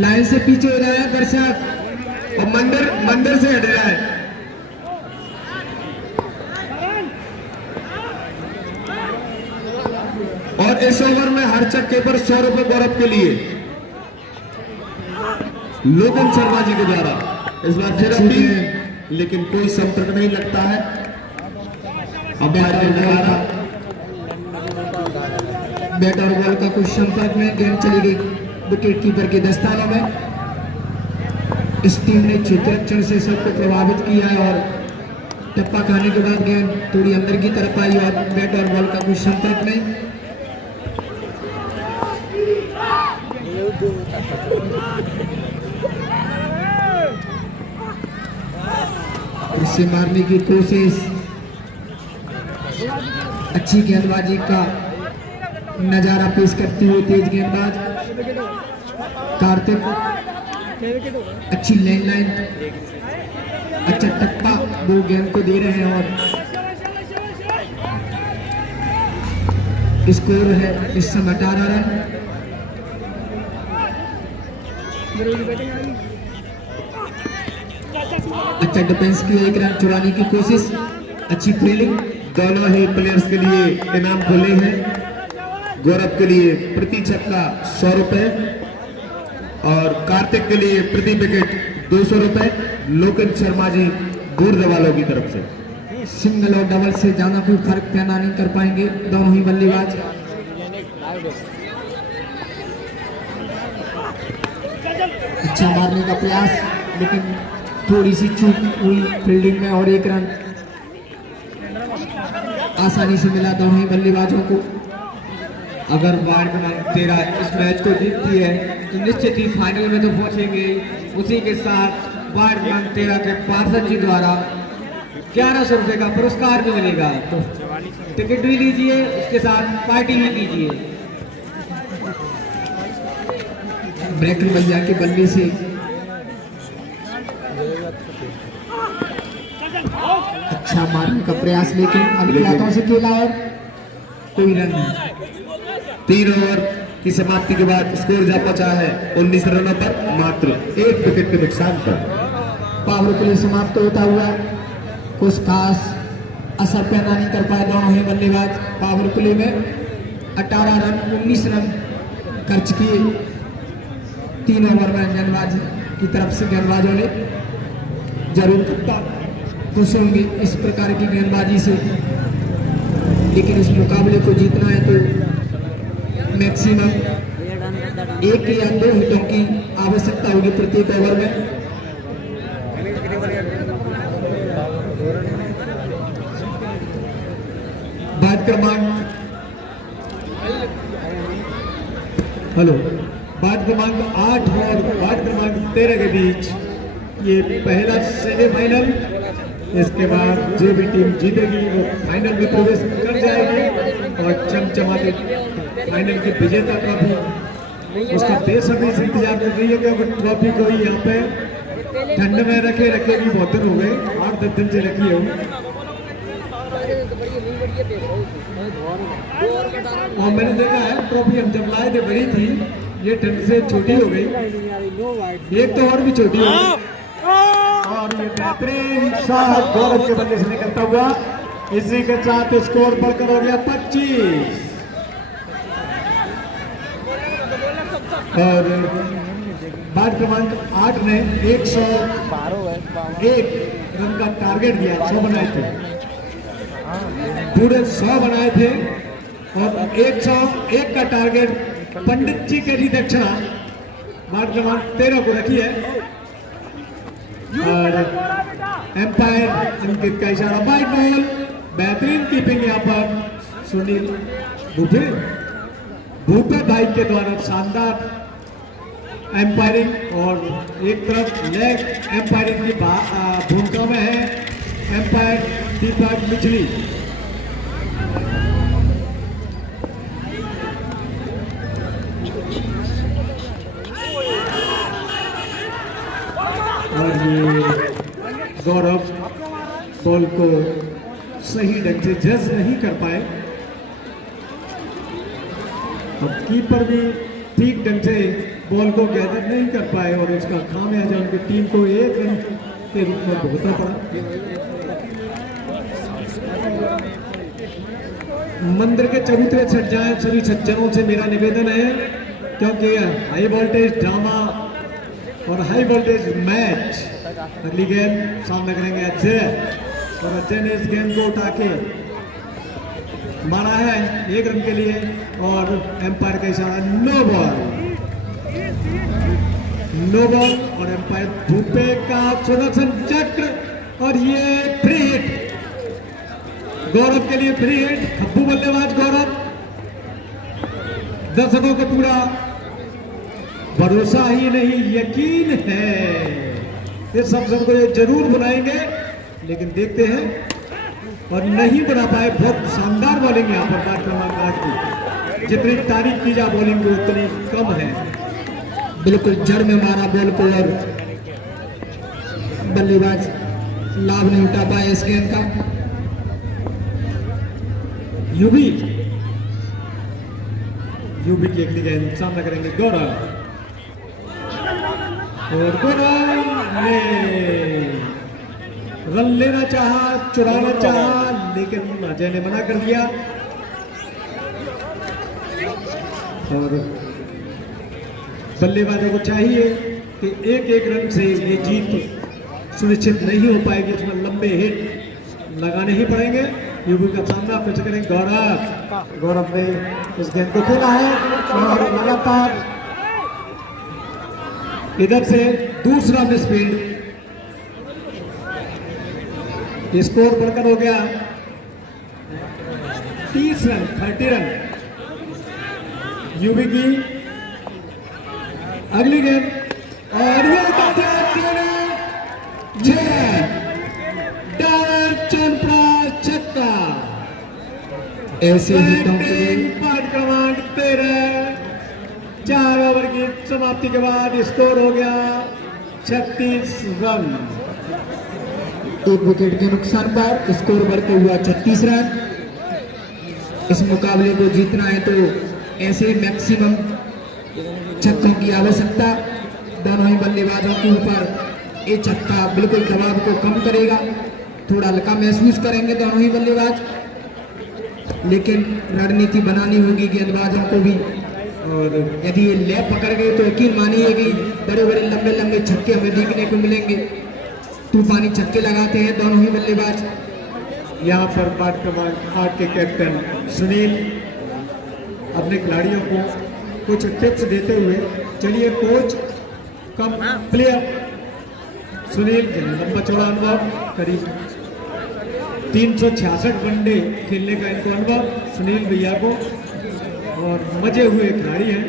लाइन से पीछे हो रहा है दर्शक और मंदिर से हट रहा है। और इस ओवर में हर चक्के पर 100 रुपए गौरव के लिए लोकन शर्मा जी के द्वारा इस बार फिर अपनी, लेकिन कोई संपर्क नहीं लगता है। अब बैट और बॉल का कुछ संपर्क में गेंद चली गई विकेट कीपर के दस्तानों में। इस टीम ने क्षेत्ररक्षण से सबको प्रभावित किया है और टप्पा खाने के बाद गेंद थोड़ी अंदर की तरफ आई और बैट और बॉल का कुछ संपर्क नहीं। इसे मारने की कोशिश, अच्छी गेंदबाजी का नजारा पेश करती हुई तेज गेंदबाज कार्तिक, अच्छी लैंड लाइन, अच्छा टप्पा वो गेंद को दे रहे हैं और स्कोर है इस समय 18 रन। अच्छा डिफेंस की, एक रन चुराने की कोशिश, अच्छी फील्डिंग। दोनों ही प्लेयर्स के लिए इनाम खुले हैं। गौरव के लिए प्रति छक्का 100 रुपए और कार्तिक के लिए प्रति विकेट 200 रुपए। लोकन शर्मा जी बूढ़ वालों की तरफ से सिंगल और डबल से ज्यादा कोई फर्क पैदा नहीं कर पाएंगे दोनों ही बल्लेबाज। अच्छा मारने का प्रयास, लेकिन थोड़ी सी चूक हुई फील्डिंग में और एक रन आसानी से मिला दोनों ही बल्लेबाजों को। अगर वार्ड क्रमांक 13 इस मैच को जीतती है तो निश्चित ही फाइनल में तो पहुंचेंगे। उसी के साथ वार्ड क्रमांक 13 के पार्षद जी द्वारा 1100 रुपए का पुरस्कार भी मिलेगा। तो टिकट भी लीजिए, उसके साथ पार्टी भी कीजिए। ब्रेक भैया के बल्ले से अच्छा मारने का प्रयास, लेकिन अगले हाथों से खेला और कोई रन नहीं। 3 ओवर की समाप्ति के बाद स्कोर जा पहुंचा है 19 रनों पर, मात्र 1 विकेट के नुकसान पर। पावर प्ले समाप्त होता हुआ कुछ खास असर पैदा नहीं कर पाए दोनों ही बल्लेबाज। पावर प्ले में 18 रन 19 रन खर्च किए 3 ओवर में गेंदबाज की तरफ से। गेंदबाजों ने जरूर खुश होंगे इस प्रकार की गेंदबाजी से, लेकिन इस मुकाबले को जीतना है तो मैक्सिमम 1 या 2 हिटों की आवश्यकता होगी प्रत्येक ओवर में। वार्ड क्रमांक वार्ड क्रमांक 8 और वार्ड क्रमांक 13 के बीच ये पहला सेमीफाइनल। इसके बाद जो भी टीम जीतेगी वो फाइनल में प्रवेश कर जाएगी और चमचमाते फाइनल की विजेता ट्रॉफी उसका बेसब्री से इंतजार कर रही है कि वो ट्रॉफी को ही यहाँ पे ठंड में रखे भी बहुत दिन हो गए, 8-10 दिन से रखी हो। और मैंने देखा है ट्रॉफी हम जब लाए थे बड़ी थी, ये ठंड से छोटी हो गई, एक तो और भी छोटी हो गई। और ये बेहतरीन शॉट गौरव के बल्ले से निकलता हुआ, इसी के साथ स्कोर बढ़कर हो गया 25। और वार्ड क्रमांक 8 ने 101 रन का टारगेट दिया, 100 बनाए थे, पूरे 100 बनाए थे और 101 का टारगेट पंडित जी के दक्षिणा वार्ड क्रमांक 13 को रखी है। और एम्पायर अंकित का इशारा, बाई बॉल, बेहतरीन कीपिंग यहाँ पर सुनील भूपे भाई के द्वारा शानदार एम्पायरिंग। और एक तरफ लेग एम्पायरिंग की भूमिका में है एम्पायर दीपक मिचली। और ये गौरव बॉल को सही ढंग से जज नहीं कर पाए। अब कीपर भी ठीक ढंग से बॉल को गैदर नहीं कर पाए और उसका खामियाजा उनकी टीम को 1 रन के रूप में भुगतना पड़ा। मंदिर के चबूतरे छट जाए सभी सज्जनों से मेरा निवेदन है, क्योंकि हाई वोल्टेज ड्रामा और हाई वोल्टेज मैच अगली गेंद सामने करेंगे अजय, और अजय ने इस गेंद को उठा के मारा है 1 रन के लिए, और एम्पायर का इशारा नो बॉल और एम्पायर भूपे का सुदर्शन चक्र, और ये फ्री हिट गौरव के लिए, फ्री हिट। खब्बू बल्लेबाज गौरव, दर्शकों को पूरा भरोसा ही नहीं यकीन है इस अवसर को ये जरूर बनाएंगे, लेकिन देखते हैं, और नहीं बना पाए। बहुत शानदार बॉलिंग यहाँ पर बात क्रमांक 8 की, जितनी तारीफ की जा बॉलिंग की उतनी कम है। बिल्कुल जड़ में मारा बॉल को और बल्लेबाज लाभ नहीं उठा पाया इस गेंद का। यूबी की अगली गेंद सामना करेंगे गौरव, और गौरव ने रन लेना चाहा, चुराना चाहा, लेकिन अजय ने मना कर दिया। और बल्लेबाजों को चाहिए कि 1-1 रन से ये जीत सुनिश्चित नहीं हो पाएगी, इसमें लंबे हिट लगाने ही पड़ेंगे। यूबी का सामना फिर से करेंगे गौरव ने इस गेंद को खेला है, और लगातार इधर से दूसरा मिसफील्ड, स्कोर बढ़कर हो गया 30 रन, 30 रन। यूबी की अगली गेंद, और ये छक्का। ऐसे हिटों के लिए पाठ क्रमांक 13, 4 ओवर की समाप्ति के बाद स्कोर हो गया 36 रन। 1 विकेट के नुकसान पर स्कोर बढ़कर हुआ 36 रन। इस मुकाबले को जीतना है तो ऐसे मैक्सिमम छक्कों की आवश्यकता। दोनों ही बल्लेबाजों के ऊपर ये छक्का बिल्कुल दबाव को कम करेगा, थोड़ा हल्का महसूस करेंगे दोनों ही बल्लेबाज, लेकिन रणनीति बनानी होगी गेंदबाजों को भी। और यदि ये लैप पकड़ गए तो यकीन मानिए कि बड़े बड़े लंबे लंबे छक्के हमें देखने को मिलेंगे। तूफानी छक्के लगाते हैं दोनों ही बल्लेबाज। यहाँ पर पाठ क्रमांक 8 के कैप्टन सुनील अपने खिलाड़ियों को कुछ टिप्स देते हुए, चलिए कोच कम प्लेयर सुनील, लंबा चौड़ा अनुभव, करीब 366 वनडे खेलने का इनको अनुभव सुनील भैया को, और मजे हुए खिलाड़ी हैं।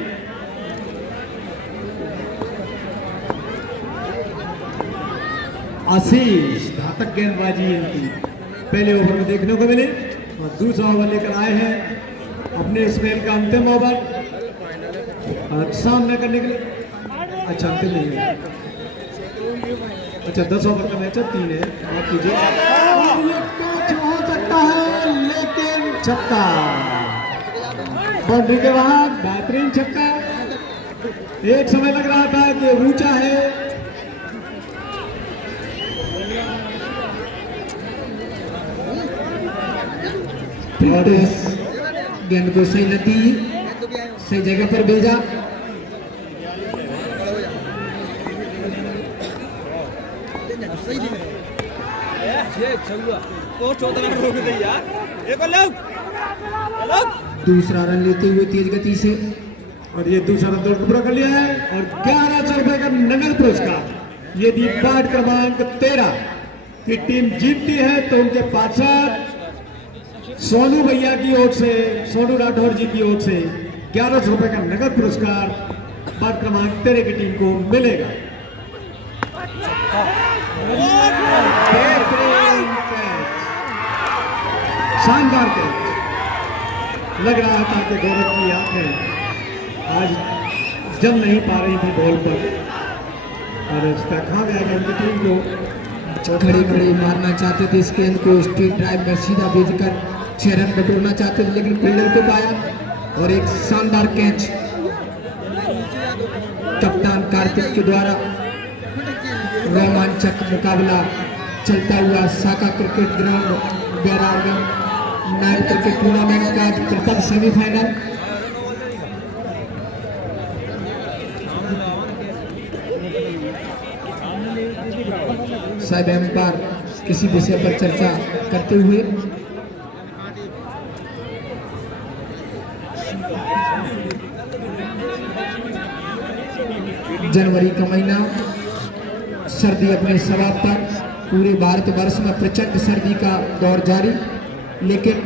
आशीष घातक गेंदबाजी इनकी पहले ओवर में देखने को मिली, और दूसरा ओवर लेकर आए हैं अपने स्पेल का अंतिम ओवर सामना करने के लिए। अच्छा अंतिम नहीं है, अच्छा 10 ओवर का मैच है, 3 है, माफ कीजिए। हो सकता है लेकिन छक्का, बाउंड्री के बाद बेहतरीन छक्का। एक समय लग रहा था कि ऊंचा है, गेंद को सही लती, सही जगह पर भेजा। दूसरा रन लेते हुए तेज गति से, और ये दूसरा रन दौड़ पूरा कर लिया है, और 1100 रुपए का नगद पुरस्कार। यदि पार्ट क्रमांक 13 की टीम जीतती है तो उनके पार्षद सोनू भैया की ओर से, सोनू राठौर जी की ओर से 1100 रुपए का नगद पुरस्कार पार्ट क्रमांक 13 की टीम को मिलेगा। शानदार कैच, लग रहा था कि गौरव की आंखें आज जम नहीं पा रही थी बॉल पर, और इसका खा गया उनकी टीम को। खड़ी खड़ी मारना चाहते थे इस गेंद को, स्ट्रेट ड्राइव में सीधा भेजकर 6 रन बटोरना चाहते थे, लेकिन फील्डर को पाया, और एक शानदार कैच। कार्तिक के द्वारा रोमांचक मुकाबला चलता हुआ साका क्रिकेट ग्राउंड बैराग नाइट क्रिकेट टूर्नामेंट का प्रथम सेमीफाइनल। शायद एम्पायर किसी विषय पर चर्चा करते हुए जनवरी का महीना, सर्दी अपने समाप्त पर, पूरे भारतवर्ष में प्रचंड सर्दी का दौर जारी, लेकिन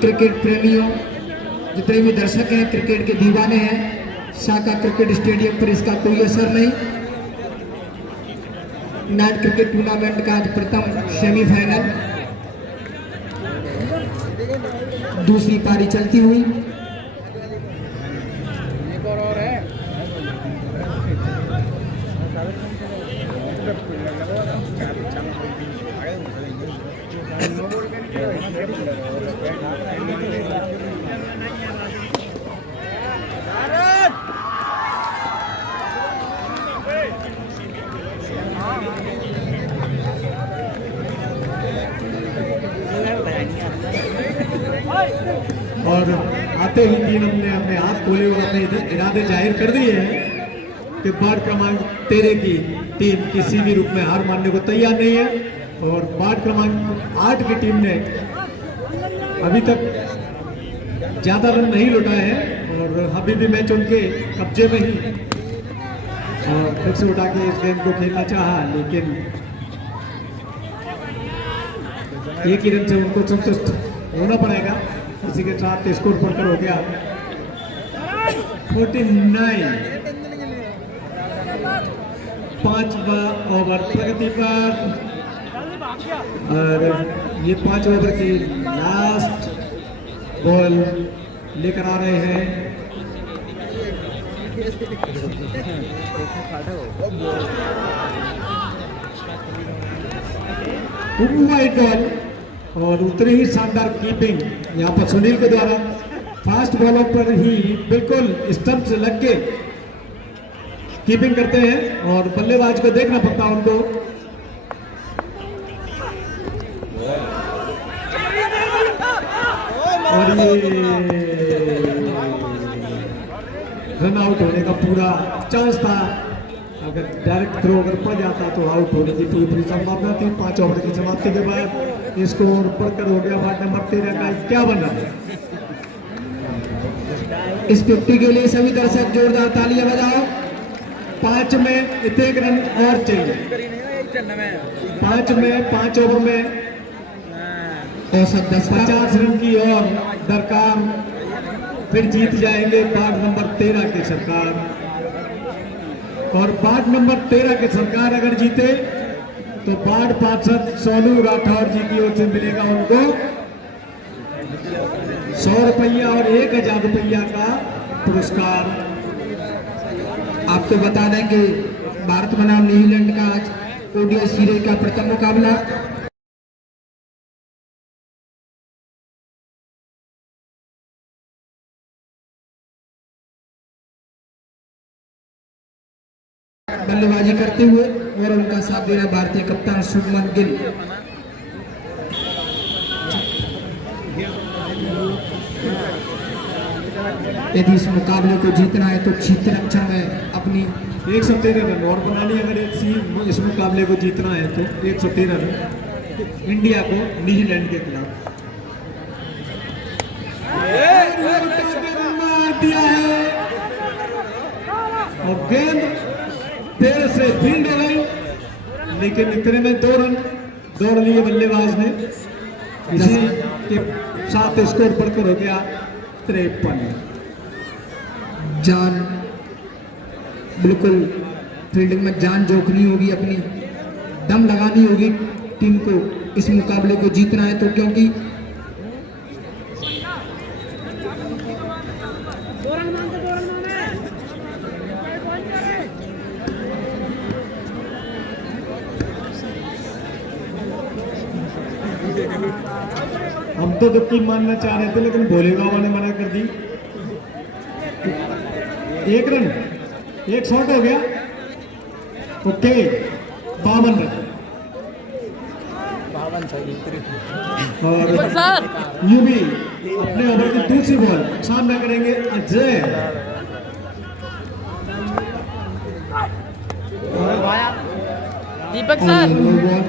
क्रिकेट प्रेमियों जितने भी दर्शक हैं, क्रिकेट के दीवाने हैं, साका क्रिकेट स्टेडियम पर इसका कोई असर नहीं। नाइट क्रिकेट टूर्नामेंट का प्रथम सेमीफाइनल, दूसरी पारी चलती हुई। और आते ही टीम अपने हाथ खोले और अपने इरादे जाहिर कर दिए हैं कि वार्ड क्रमांक 13 की टीम किसी भी रूप में हार मानने को तैयार नहीं है। और वार्ड क्रमांक 8 की टीम ने अभी तक ज्यादा रन नहीं लौटाए हैं और अभी भी मैच उनके कब्जे में ही, और फिर से उठा के इस गेम को खेलना चाहा, लेकिन एक ही रन से उनको संतुष्ट होना पड़ेगा। इसी के साथ स्कोर बढ़कर हो गया 49। 5वां ओवर प्रगति पर, और ये 5 ओवर की लास्ट बॉल लेकर आ रहे हैं वाइड बॉल, और उतनी ही शानदार कीपिंग यहाँ पर सुनील के द्वारा फास्ट बॉलों पर ही बिल्कुल स्टंप से लग के कीपिंग करते हैं, और बल्लेबाज को देखना पड़ता है उनको। और ये रन आउट होने का पूरा चांस था, अगर डायरेक्ट थ्रो अगर पड़ जाता तो आउट होने की पूरी संभावना थी। 5 ओवर की समाप्ति के बाद स्कोर बढ़कर हो गया वार्ड नंबर 13 का 51 रन। इस 50 के लिए सभी दर्शक जोरदार तालियां बजाओ। 5 में 1 रन और चाहिए। 5 ओवर में औसत 50 रन की और दरकार, फिर जीत जाएंगे वार्ड नंबर 13 की सरकार। और वार्ड नंबर 13 की सरकार अगर जीते तो वार्ड पार्षद सोनू राठौर जी की ओर से मिलेगा उनको 100 रुपया और 1000 रुपया का पुरस्कार। आपको बता दें कि भारत बनाम न्यूजीलैंड का आज ओडीआई सीरीज का प्रथम मुकाबला बल्लेबाजी करते हुए, और उनका साथ दे रहा भारतीय कप्तान शुभमन गिल। यदि इस मुकाबले को जीतना है तो क्षेत्र रक्षण में अपनी 113 रन और बनानी, अगर इस मुकाबले को जीतना है तो 113 रन इंडिया को न्यूजीलैंड के खिलाफ दिया है। और गेंद तेज से फील्ड हो गई, लेकिन इतने में 2 रन दौड़ लिए बल्लेबाज ने। इसी के साथ स्कोर बढ़कर हो गया 53। जान बिल्कुल फील्डिंग में जान जोखनी होगी, अपनी दम लगानी होगी टीम को इस मुकाबले को जीतना है तो, क्योंकि हम तो दुक्की मानना चाह रहे थे, लेकिन भोलेगांव ने मना कर दी। 1 रन एक शॉट हो गया। Okay 52 run. और यूवी अपने ओवर की दूसरी बॉल सामना करेंगे अजय। दीपक सर लो बॉल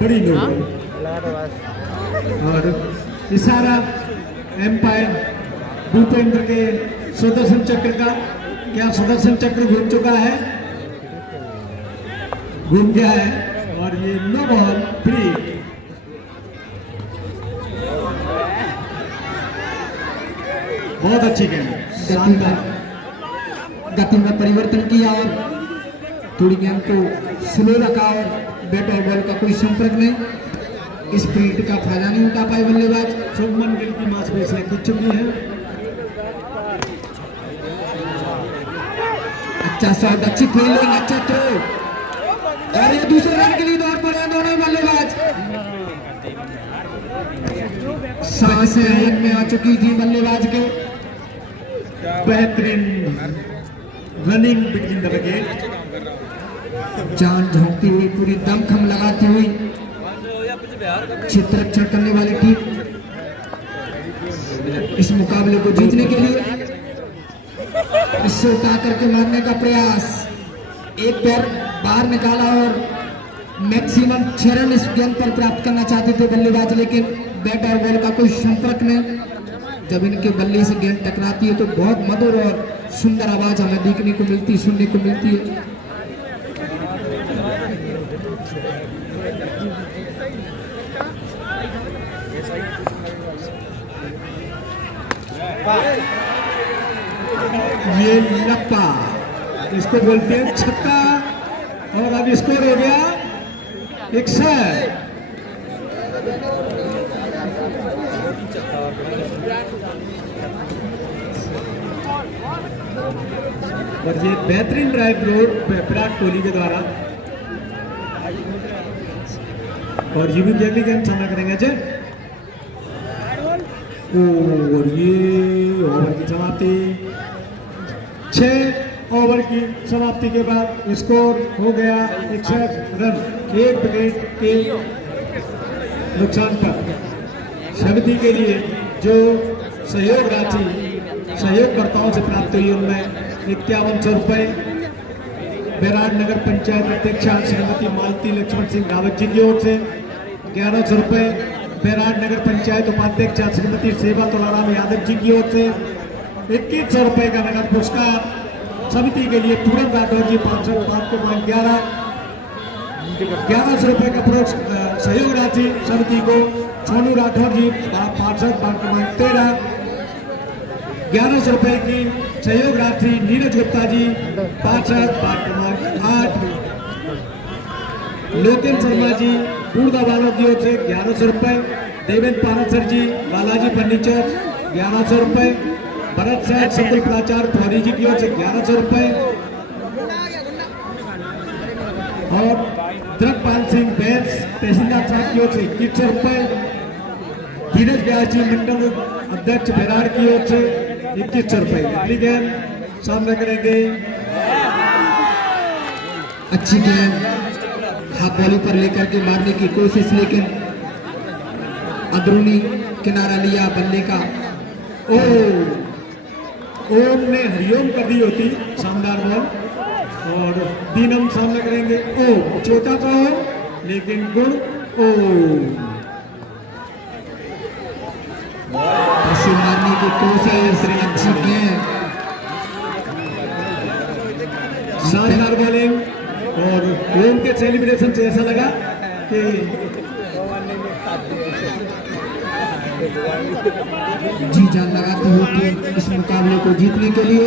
बड़ी लो बॉल और इशारा एम्पायर भूपेंद्र के सुदर्शन चक्र का। क्या सुदर्शन चक्र घूम चुका है? घूम गया है और ये नो बॉल फ्री। बहुत अच्छी गेंद। गति में परिवर्तन किया और थोड़ी गेंद को स्लो रखा और बैट और बॉल का कोई संपर्क नहीं। स्प्रिट का फायदा नहीं उठा पाए बल्लेबाज। शुभमन गिल की मांसपेशियां खिंच चुकी हैं। अच्छा शॉट, अच्छी फील्डिंग, अच्छा थ्रो और ये दूसरे रन के लिए दौड़ पड़े दोनों ही बल्लेबाज। सांसें में आ चुकी थी बल्लेबाज के। बेहतरीन रनिंग बिटवीन द विकेट। जान झोंकती हुई, पूरी दमखम लगाती हुई क्षेत्र रक्षण करने वाली टीम इस मुकाबले को जीतने के लिए इससे उठा करके मारने का प्रयास। एक पैर बाहर निकाला और मैक्सिमम 6 रन इस गेंद पर प्राप्त करना चाहते थे बल्लेबाज, लेकिन बैट और बॉल का कोई संपर्क नहीं। जब इनके बल्ले से गेंद टकराती है तो बहुत मधुर और सुंदर आवाज हमें देखने को मिलती, सुनने को मिलती है। ये लप्पा इसको बोलते हैं छक्का और अब स्कोर हो गया 61। और ये बेहतरीन ड्राइव रोड विराट कोहली के द्वारा। और ये भी अगली गेंद सामना करेंगे अजय। और ये ओवर की समाप्ति। 6 ओवर की समाप्ति के बाद स्कोर हो गया 61 रन, 1 विकेट के नुकसान पर। समिति के लिए जो सहयोग राशि सहयोगकर्ताओं से प्राप्त हुई उनमें 5100 रुपये बैराड नगर पंचायत अध्यक्षा श्रीमती मालती लक्ष्मण सिंह रावत जी की ओर से, 1100 रुपये बैराड नगर पंचायत उपाध्यक्षा श्रीमती सेवा तुलाराम यादव जी की ओर से, 2100 रुपये का नगद पुरस्कार समिति के लिए पूरन राठौर जी 511, 1100 रुपये का सहयोग राशि समिति को सोनू राठौर जी 513, 1100 रुपये की सहयोग राशि नीरज गुप्ता जी 508, लोकेन शर्मा जी पूर्णा वालों की ओर से 1100 रुपये, देवेंद्र पानसर जी बालाजी फर्नीचर 1100 रुपये, भरत साहब सभी प्राचार्य फौरी जी की ओर से 1100 रुपये और द्रकपाल सिंह बैस तहसीलदार साहब की ओर से 2100 रुपये, धीरज व्यास जी मंडल अध्यक्ष बैराड की ओर से 2100 रुपये। अगली गेंद सामना करेंगे। अच्छी गेंद हाथ बॉली पर लेकर के मारने की कोशिश, लेकिन अंदरूनी किनारा लिया बल्ले का। ओम ने हरिओम कर दी होती शानदार बॉल और 3 हम सामना करेंगे। छोटा सा हो लेकिन गुण मारने की कोशिश, अच्छी गेंद, शानदार बॉलिंग और ओम के सेलिब्रेशन से ऐसा लगा कि जी जान लगाती हुई टीम इस मुकाबले को जीतने के लिए,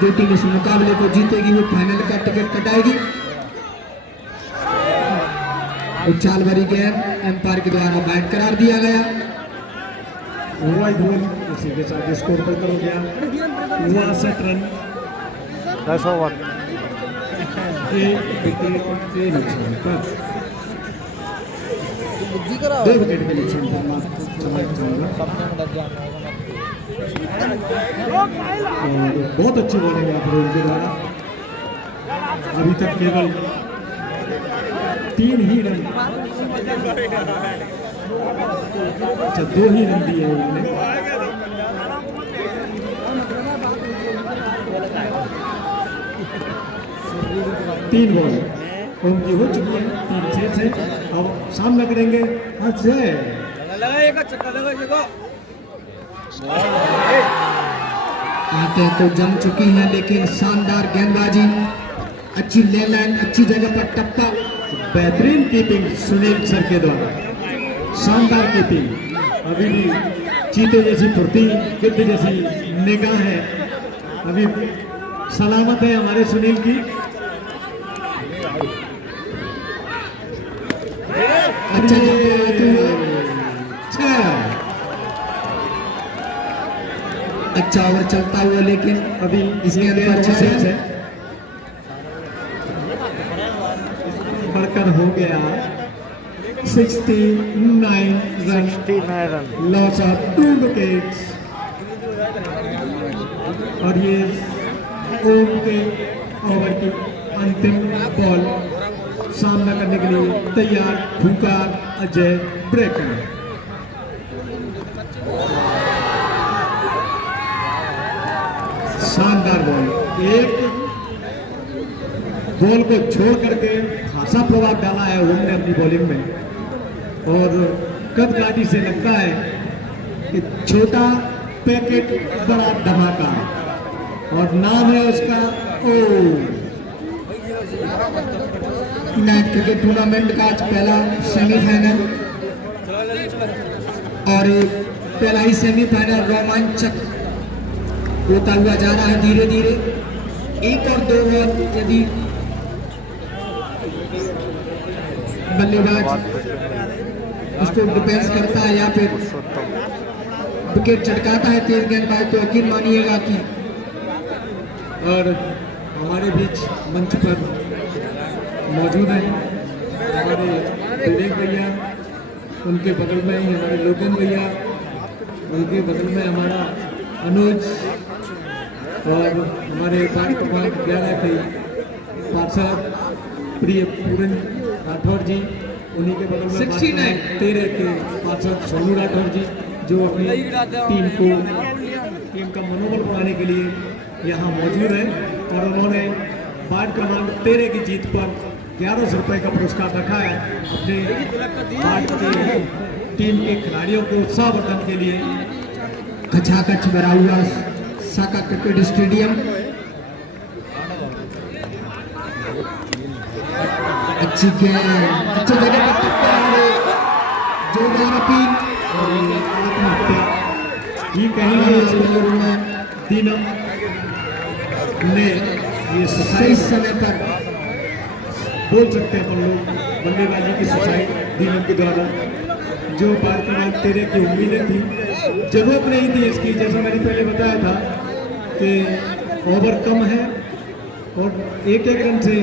जो टीम इस मुकाबले को जीतेगी वो फाइनल का टिकट कटाएगी। उछाल भरी गेंद एम्पायर के द्वारा बैट करार दिया गया। इसी के साथ स्कोर बढ़कर हो गया 62 रन, 10 ओवर, 1 विकेट के नुकसान पर, 2 विकेट के नुकसान पर। और बहुत अच्छी बॉलिंग है अफरोज के द्वारा। अभी तक केवल 3 ही रन, अच्छा 2 ही रन दिए हैं उन्होंने। तीन बॉल उनकी हो चुकी है, 3-6 से। अब सामना करेंगे अजय। आंखें तो जम चुकी हैं, लेकिन शानदार गेंदबाजी, अच्छी ले लाइन, अच्छी जगह पर टप्पा। बेहतरीन कीपिंग सुनील सर के द्वारा, शानदार कीपिंग। अभी भी चीते जैसी फुर्ती, गिद्ध जैसी निगाह है, अभी सलामत है हमारे सुनील की। अच्छा अच्छा ओवर चलता हुआ, लेकिन अभी इसके अंदर 6 रन है, बढ़कर हो गया 69 रन, लॉस ऑफ 2 विकेट्स। और ये ओम के ओवर की अंतिम बॉल, सामना करने के लिए तैयार फूंकार अजय ब्रेकर। शानदार बॉल, एक बॉल को छोड़ करके खासा प्रभाव डाला है ओम ने अपनी बॉलिंग में। और कदकाठी से लगता है कि छोटा पैकेट बड़ा धमाका, और नाम है उसका ओम। नाइट क्रिकेट टूर्नामेंट का आज पहला सेमीफाइनल, और पहला ही सेमीफाइनल रोमांचक होता हुआ जा रहा है धीरे धीरे। 1 और 2 ओवर यदि बल्लेबाज उसको डिफेंस करता है या फिर विकेट चटकाता है तेज गेंदबाज, तो यकीन मानिएगा कि। और हमारे बीच मंच पर मौजूद हैं हमारे विवेक भैया, उनके बगल में ही हमारे लोकन भैया, उनके बगल में हमारा अनुज, और हमारे 11 के पार्षद प्रिय पूरन राठौर जी, उन्हीं के बगल में 13 के पार्षद सोनू राठौर जी, जो अपनी टीम का मनोबल बढ़ाने के लिए यहाँ मौजूद है। और उन्होंने वार्ड क्रमांक 13 की जीत पर 1100 रुपये का पुरस्कार रखा है अपने वार्ड के टीम के खिलाड़ियों को उत्साहवर्धन के लिए। खचाखच भरा हुआ साका क्रिकेट स्टेडियम, अच्छी गेंद, अच्छी जगह पर टप्पा, जोरदार अपील, आत्महत्या ही कहेंगे इसको। दीनम ने ये सही सच्चाई समय पर बोल सकते हैं हम लोग, बल्लेबाजी की सच्चाई दीनम के द्वारा, जो बार क्रमांक 13 की उम्मीदें थी, जरूरत नहीं थी इसकी। जैसा मैंने पहले बताया था कि ओवर कम है और 1-1 रन से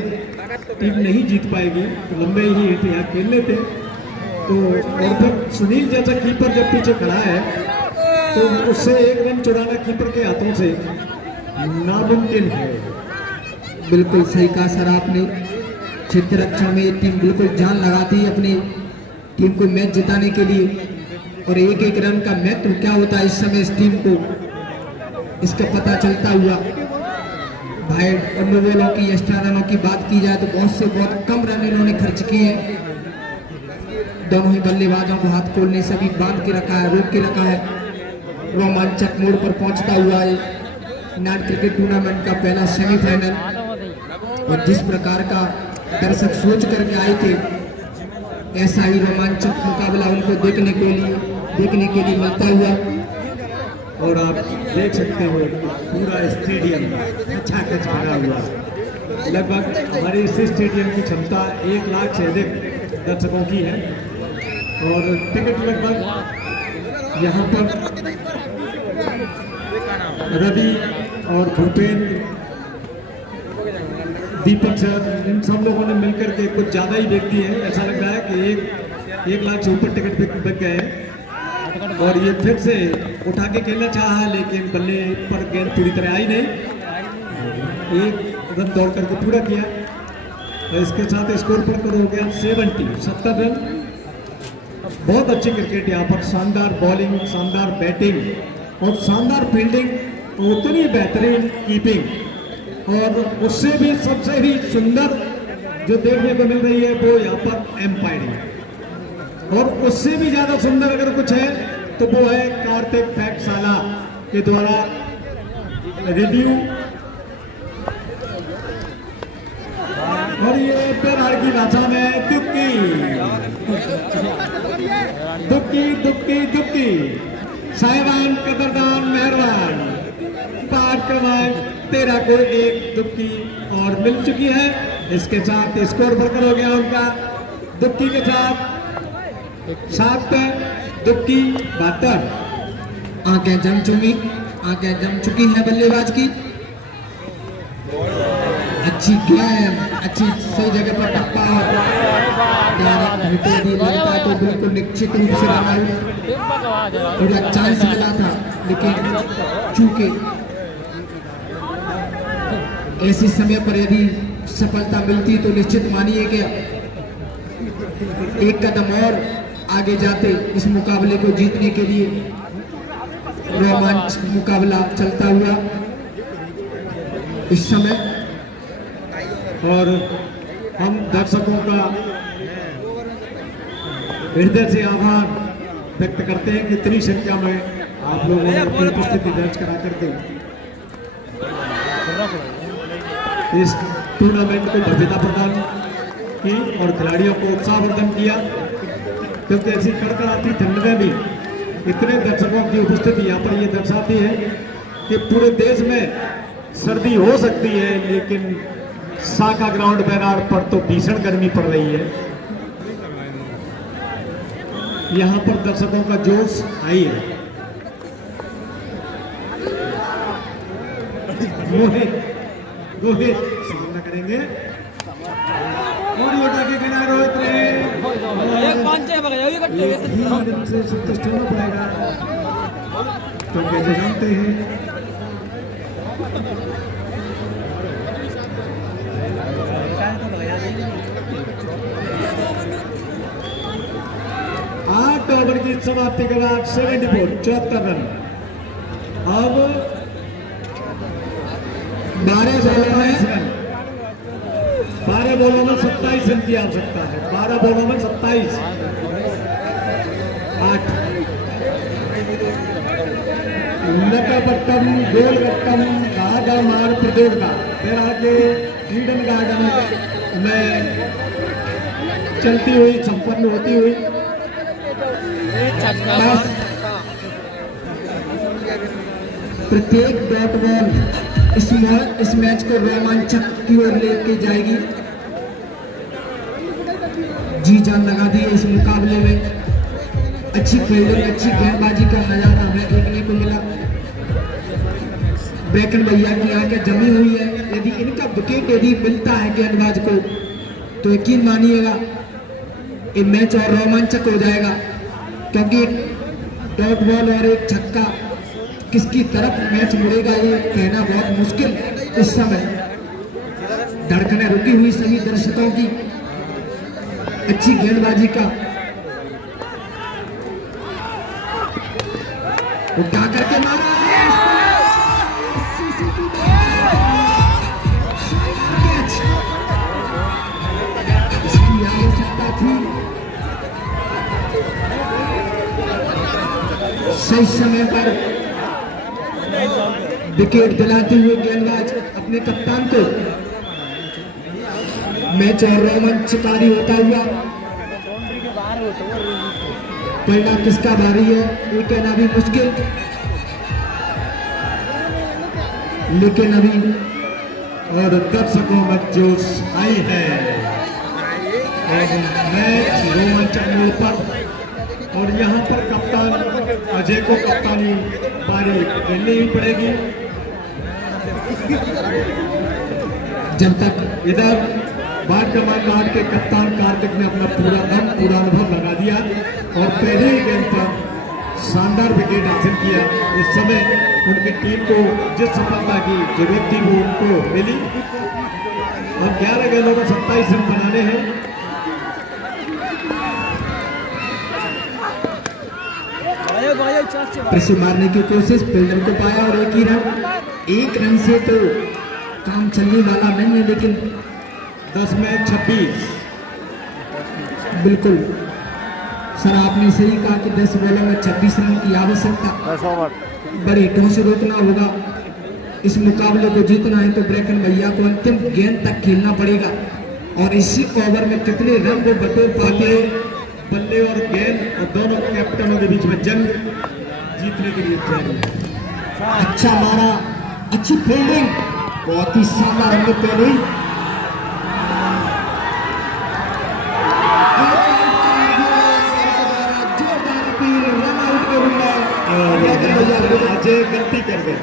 टीम नहीं जीत पाएगी, तो लंबे ही हिट यहाँ खेल लेते। तो और फिर सुनील जैसा कीपर जब पीछे खड़ा है, तो उससे 1 रन चुराना कीपर के हाथों से नामुमकिन है। बिल्कुल सही कहा सर आपने। क्षेत्र रक्षा में ये टीम बिल्कुल जान लगाती है अपनी टीम को मैच जिताने के लिए, और 1-1 रन का महत्व क्या होता है इस समय इस टीम को, इसका पता चलता हुआ। भाई नो बॉलों की, एक्स्ट्रा रनों की बात की जाए तो बहुत कम रन इन्होंने खर्च किए हैं। दोनों ही बल्लेबाजों को हाथ खोलने से भी बांध के रखा है, रोक के रखा है। रोमांचक मोड़ पर पहुंचता हुआ है नाइट क्रिकेट टूर्नामेंट का पहला सेमीफाइनल, और जिस प्रकार का दर्शक सोच करके आए थे, ऐसा ही रोमांचक मुकाबला उनको देखने के लिए मिलता हुआ। और आप देख सकते हो पूरा स्टेडियम खचाखच भरा हुआ। लगभग हमारे इस स्टेडियम की क्षमता 1 लाख से अधिक दर्शकों की है, और टिकट लगभग यहाँ पर रवि और भूपेंद्र, दीपक सर, इन सब लोगों ने मिलकर के कुछ ज़्यादा ही देख दी है। ऐसा लग रहा है कि 1 लाख से ऊपर टिकट बिक गए हैं। और ये फिर से उठा के खेलना चाहा, लेकिन बल्ले पर गेंद पूरी तरह आई नहीं। एक रन दौड़ करके पूरा किया और इसके साथ स्कोर पर हो गया 70 रन। बहुत अच्छी क्रिकेट यहाँ पर, शानदार बॉलिंग, शानदार बैटिंग और शानदार फील्डिंग, उतनी बेहतरीन कीपिंग, और उससे भी सबसे ही सुंदर जो देखने को मिल रही है वो यहाँ पर एम्पायरिंग। और उससे भी ज्यादा सुंदर अगर कुछ है तो वो है कार्तिक फैक्टशाला के द्वारा रिव्यू। और ये पेरार की भाषा में दुक्की दुक्की दुक्की दुक्की, साहिबान कदरदान मेहरबान। पार्ट क्रमांक 13 को एक दुक्की और मिल चुकी है। इसके साथ स्कोर बढ़कर हो गया उनका दुक्की के साथ 7 पे दुक्की 72। आंखें जम चुकी हैं बल्लेबाज की। अच्छी गेंद, अच्छी सही जगह पर टप्पा, तो बिल्कुल निश्चित रूप से रन आउट। थोड़ा चांस मिला था, लेकिन चूंकि ऐसे समय पर यदि सफलता मिलती तो निश्चित मानिए कि एक कदम और आगे जाते इस मुकाबले को जीतने के लिए। रोमांच मुकाबला चलता हुआ इस समय, और हम दर्शकों का हृदय से आभार व्यक्त करते हैं कि इतनी संख्या में आप लोगों ने अपनी उपस्थिति दर्ज करा करके इस टूर्नामेंट को भव्यता प्रदान की और खिलाड़ियों को उत्साहवर्धन किया। क्योंकि ऐसी कड़कड़ाती ठंड में भी इतने दर्शकों की उपस्थिति यहाँ पर ये दर्शाती है कि पूरे देश में सर्दी हो सकती है, लेकिन साका ग्राउंड बैराड़ पर तो भीषण गर्मी पड़ रही है। यहाँ पर दर्शकों का जोश आई है। रोहित सामना करेंगे और योटा के किनारे रोहित से संतुष्ट होना पड़ेगा, क्योंकि जो जानते हैं ओवर की समाप्ति के बाद 74 रन। अब 12 बॉलों में 27 रन की आवश्यकता है। 12 बॉलों में 27, 8 लकपट्टम गोलगट्टम राजा मार प्रतियोगिता फिर आगे ईडन गार्डन में चलती हुई, संपन्न होती हुई। प्रत्येक बैट बॉल इस मैच को रोमांचक की ओर लेके जाएगी। जी जान लगा दी है इस मुकाबले में। अच्छी फील्डिंग, अच्छी गेंदबाजी का नजारा हमें देखने को मिला। ब्रेकन भैया की आंखें जमी हुई है। यदि इनका विकेट यदि मिलता है गेंदबाज को तो यकीन मानिएगा ये मैच और रोमांचक हो जाएगा, क्योंकि एक डॉट बॉल और एक छक्का किसकी तरफ मैच मुड़ेगा ये कहना बहुत मुश्किल। इस समय धड़कनें रुकी हुई सभी दर्शकों की। अच्छी गेंदबाजी का उठा करके मारा, इसकी आवश्यकता थी। सही समय पर विकेट दिलाते हुए गेंदबाज अपने कप्तान को मैच और रोमांचकारी होता हुआ। पलटा किसका भारी है ये कहना भी मुश्किल, लेकिन अभी और दर्शकों में जोश आई है और मैच रोमांचक मोड़ पर। और यहाँ पर कप्तान अजय को कप्तानी बारी खेलनी ही पड़ेगी। जब तक इधर वार्ड क्रमांक 8 के कप्तान कार्तिक ने अपना पूरा दम, पूरा अनुभव लगा दिया और पहले ही गेंद पर शानदार विकेट हासिल किया। इस समय उनकी टीम को जिस सफलता की जरूरत थी वो उनको मिली। अब 11 गेंदों में 27 रन बनाने हैं। प्रेशर मारने की कोशिश, फील्डर को पाया और एक रन से तो काम चलने वाला नहीं है, लेकिन 10 में 26। बिल्कुल सर, आपने सही कहा कि 10 बॉलों में 26 रन की आवश्यकता। बड़े हिटों से रोकना होगा। इस मुकाबले को जीतना है तो ब्रैकन भैया को अंतिम गेंद तक खेलना पड़ेगा। और इसी ओवर में कितने रन वो बटोर पाते हैं। बल्ले और गेंद और दोनों कैप्टनों के बीच में जंग जीतने के लिए जारी है। अच्छा मारा, अच्छी फील्डिंग, बहुत ही शानदार हमने पहले अजय गलती कर गए।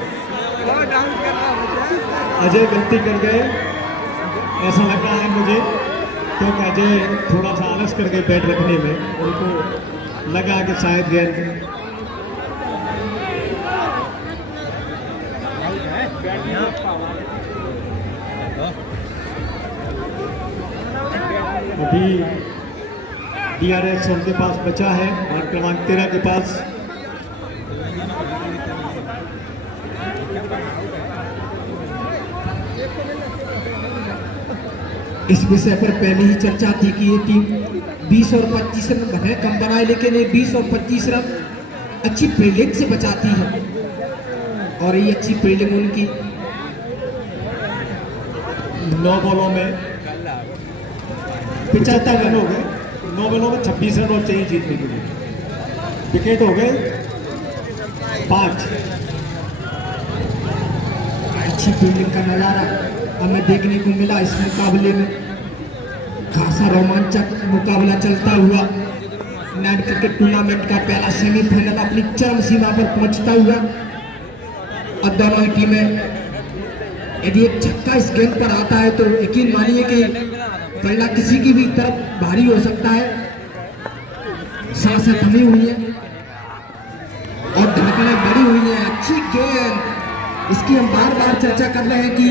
अजय गलती कर गए ऐसा लग रहा है मुझे, क्योंकि अजय थोड़ा सा आलस कर गए बैट रखने में। उनको लगा कि शायद गेंद अभी DRS उनके पास बचा है और क्रमांक 13 के पास। इस विषय पर पहले ही चर्चा थी कि ये टीम 20 और 25 रन भले कम बनाए, लेकिन ये 20 और 25 रन अच्छी फील्डिंग से बचाती है। और ये अच्छी फील्डिंग उनकी 9 बॉलों में 75 रन हो गए। 9 बॉलों में 26 रन और चाहिए जीतने के लिए। विकेट हो गए 5। अच्छी फील्डिंग का नजारा हमें देखने को मिला इस मुकाबले में। खासा रोमांचक मुकाबला चलता हुआ नाइट क्रिकेट टूर्नामेंट का पहला सेमीफाइनल अपनी चरम सीमा पर पहुंचता हुआ। अब दोनों ही टीमें, यदि एक छक्का इस गेंद पर आता है तो यकीन मानिए कि पलड़ा किसी की भी तरफ भारी हो सकता है। सांसें थमी हुई है और धड़कनें बढ़ी हुई है। अच्छी गेंद, इसकी हम बार बार चर्चा कर रहे हैं कि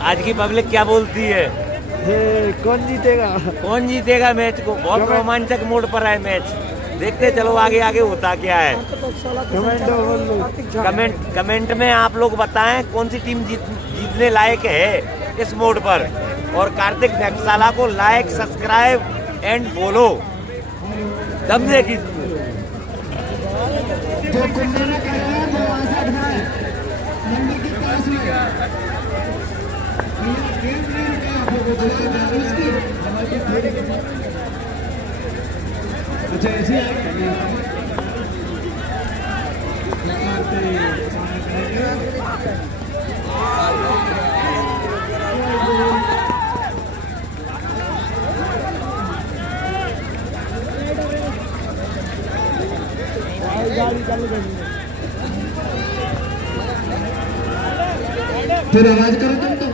आज की पब्लिक क्या बोलती है? कौन जीतेगा मैच को? बहुत रोमांचक मोड पर है मैच। देखते चलो आगे आगे होता क्या है। कमेंट में आप लोग बताएं कौन सी टीम जीतने लायक है इस मोड पर। और कार्तिक नक्साला को लाइक, सब्सक्राइब एंड फॉलो। दम देखी अच्छा ऐसे फिर आवाज करो तुम तो।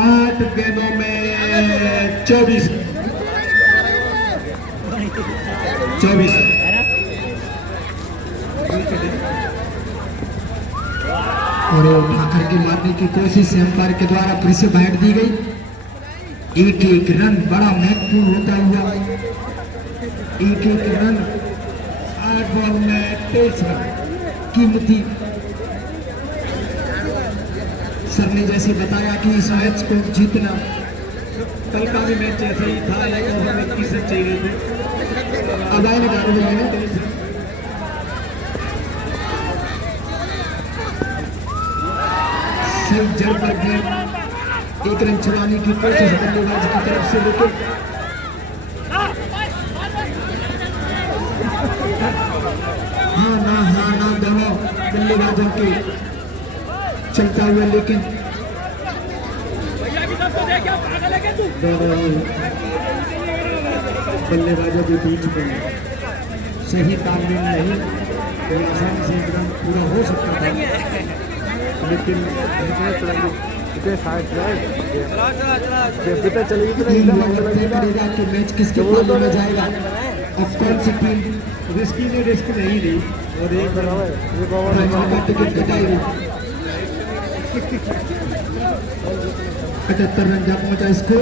8 गेंदों में 24। और उठा करके मारने की कोशिश एम्पायर के द्वारा फिर से बैठ दी गई। एक एक रन बड़ा महत्वपूर्ण होता हुआ, एक एक रन 8 बॉल में 23 रन कीमती। सर ने जैसे बताया कि इस मैच को जीतना, कल का भी मैच ऐसा ही था, एक ओवर में 21 रन चाहिए थे। अब आए ना सही जड़ पर गेंद, एक रन चुराने की कोशिश बल्लेबाज की तरफ से, लेकिन हाँ ना दोनों बल्लेबाजों के चलता हुआ, लेकिन बल्लेबाजों के बीच में सही तालमेल नहीं, कोई आसानी से एकदम पूरा हो सकता था, लेकिन करेगा कि मैच किसके पाले में जाएगा और कौन सी टीम रिस्की ने रिस्क नहीं ली और एक का टिकट घटाएगी। 78 रन जा पहुंचा इसको,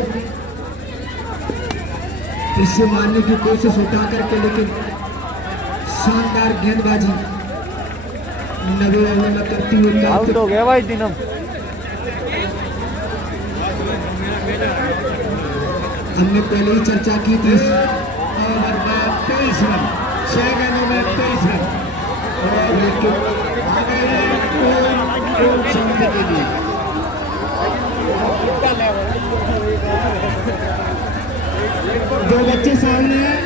इससे मारने की कोशिश उठा करके, लेकिन शानदार गेंदबाजी 90 ओवर में करती हुई आउट हो गया भाई दिनम। हमने पहले ही चर्चा की थी। ओवर में 23 रन, 6 गेंदों में 23 रन, लेकिन शांति के लिए दो बच्चे सामने हैं।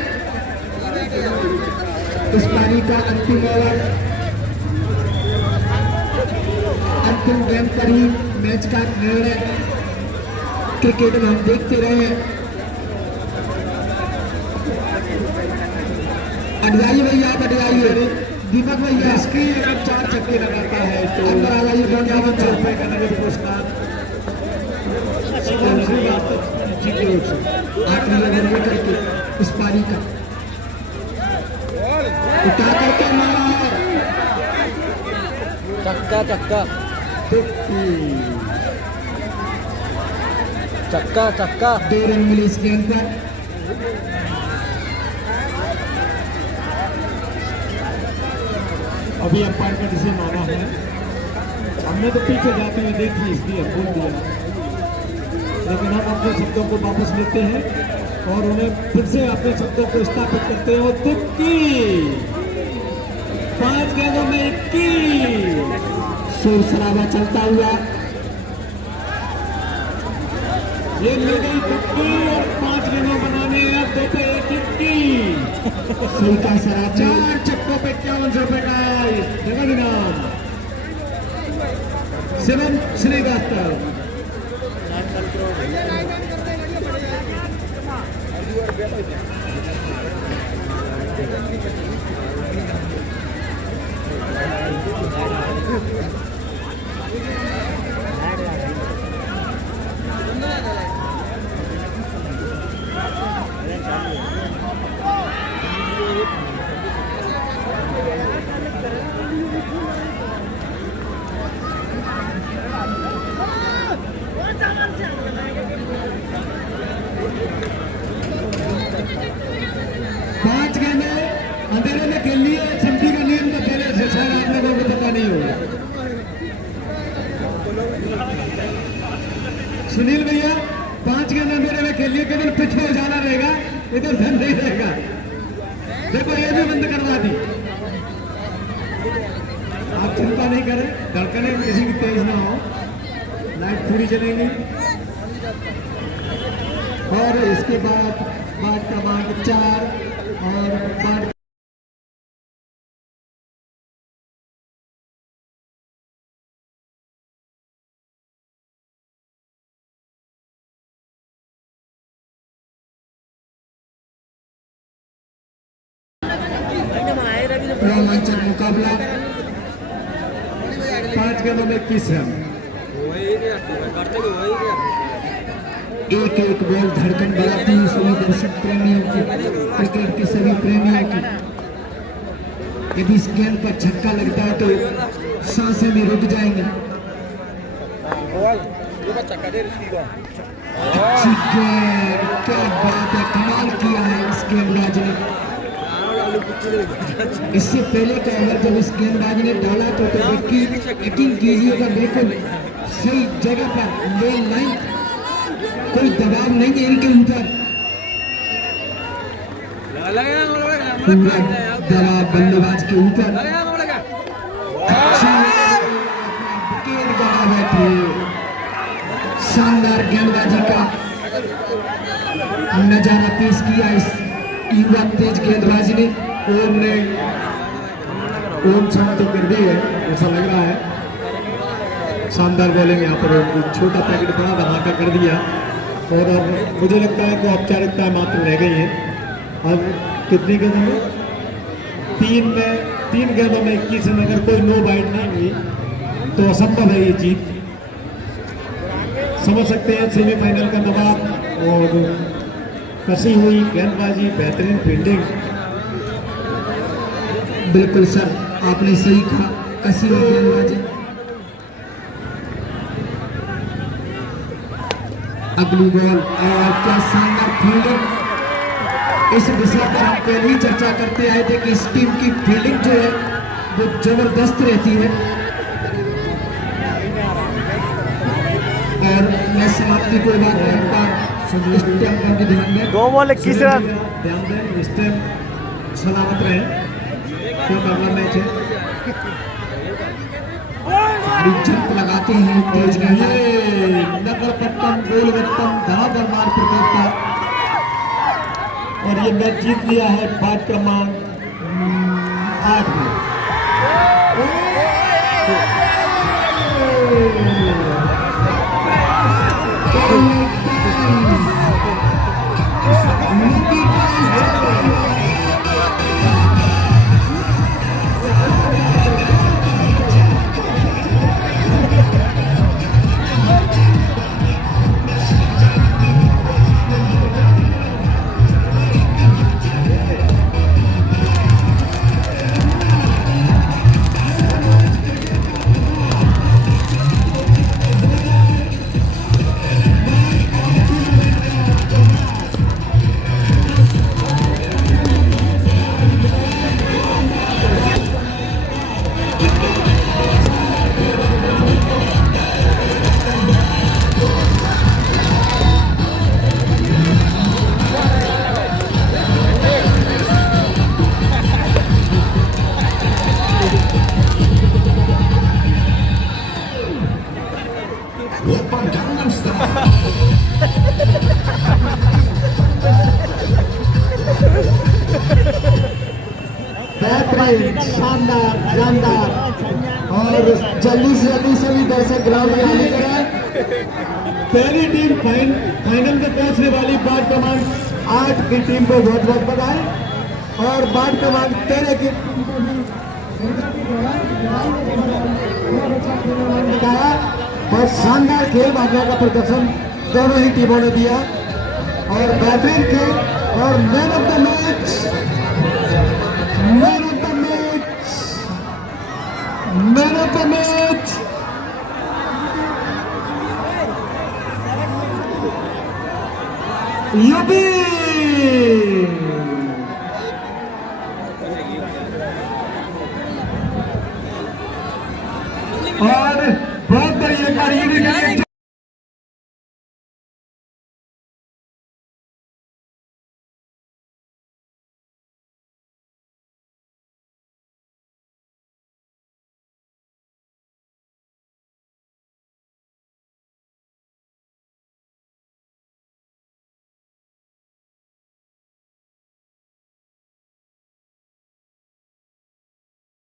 इस पारी का अंतिम ओवर, अंतिम गेंद पर ही मैच का निर्णय क्रिकेट में हम देखते रहे हैं। अट जाइए भैया, आप अट जाइए। दीपक भैया इसकी अगर 4 छक्के लगाता है तो अंदर आ जाइए। 51 रुपए का नगद पुरस्कार आखिरी ओवर लेकर के इस पारी का उठा करके मारा है, चक्का चक्का चक्का चक्का। 2 रन मिले इस गेंद पर। अभी अंपायर का डिसीजन आना है। हमने तो पीछे जाते हुए देखी, इसलिए बोल दिया, लेकिन हम अपने शब्दों को वापस लेते हैं और उन्हें फिर से अपने शब्दों को स्थापित करते हैं। और तुक्की 5 गेंदों में 21। शोर शराबा चलता हुआ, ये मिल गई तुक्की और 5 गेंदों बनाने हैं 2 पे 21। सही का शराब 4 छक्कों पे 51 रुपए का नगद इनाम। शिवम श्रीवास्तव अंधेरे में खेल लिए। चमकी का नियम तो पहले से शायद आप लोगों को पता नहीं होगा। सुनील भैया 5 गेंद अंधेरे में खेल लिए, केवल पिच पर जाना रहेगा, इधर धन नहीं रहेगा। देखो ये भी बंद करवा दी। आप चिंता नहीं करें, धड़कने किसी की तेज ना हो, लाइट पूरी चलेगी। और इसके बाद क्रमांक 4 और रोमांचक मुकाबला। 5 गेंदों में 21 रन। एक एक बॉल धड़कन बढ़ाती है सभी दर्शक प्रेमियों की, क्रिकेट के सभी प्रेमियों की। यदि इस गेंद पर छक्का लगता है तो सांसें भी रुक जाएंगी। अच्छी गेंद, क्या बात है, कमाल किया है इस गेंदबाज ने। इससे पहले का ओवर जब इस गेंदबाज ने डाला तो यकीन कीजिएगा बिल्कुल सही जगह पर मेन लाइन, कोई दबाव नहीं है इनके ऊपर, पूरा दबाव बल्लेबाज के ऊपर। शानदार गेंदबाजी का नजारा पेश किया इस युवा तेज गेंदबाज ने। ओम शांत तो कर दी है, ऐसा लग रहा है। शानदार बॉलिंग यहाँ पर, छोटा पैकेट बड़ा धमाका कर दिया। और अब मुझे लगता है कि औपचारिकता मात्र रह गई है। अब कितनी गेंदों में, तीन गेंदों में 21 रन, अगर कोई नो बाइट नहीं हुई तो असंभव है ये जीत। समझ सकते हैं सेमीफाइनल का दबाव और कसी हुई गेंदबाजी, बेहतरीन फील्डिंग। बिल्कुल सर, आपने सही कहा, कसी हुई गेंदबाजी। अगली बॉल और क्या शानदार फील्डिंग। इस विषय पर हम पहले ही चर्चा करते आए थे कि इस टीम की फील्डिंग जो है वो जबरदस्त रहती है। और मैं समाप्ति को बाद एक बार दो बॉल 21 रन। ध्यान दें, इस टाइम सलामत रहे क्योंकि अगला मैच है। जंप लगाते हैं तेज नगरपट्टम गोलगट्टम धड़ाधड़ मार प्रकोपता, और ये मैच जीत लिया है पाठ क्रमांक 8 में। शानदार शानदार, और जल्दी से सभी दर्शक ग्राउंड में आने का। पहली टीम फाइनल में पहुंचने वाली पाठ क्रमांक 8 की टीम को बहुत बहुत बधाई, और पाठ क्रमांक 13 की बहुत शानदार खेल भावना का प्रदर्शन दोनों ही टीमों ने दिया, और बेहतरीन खेल। और man of the match, man of the match, man of the match UP. और बहुत बढ़िया, एक बार ये भी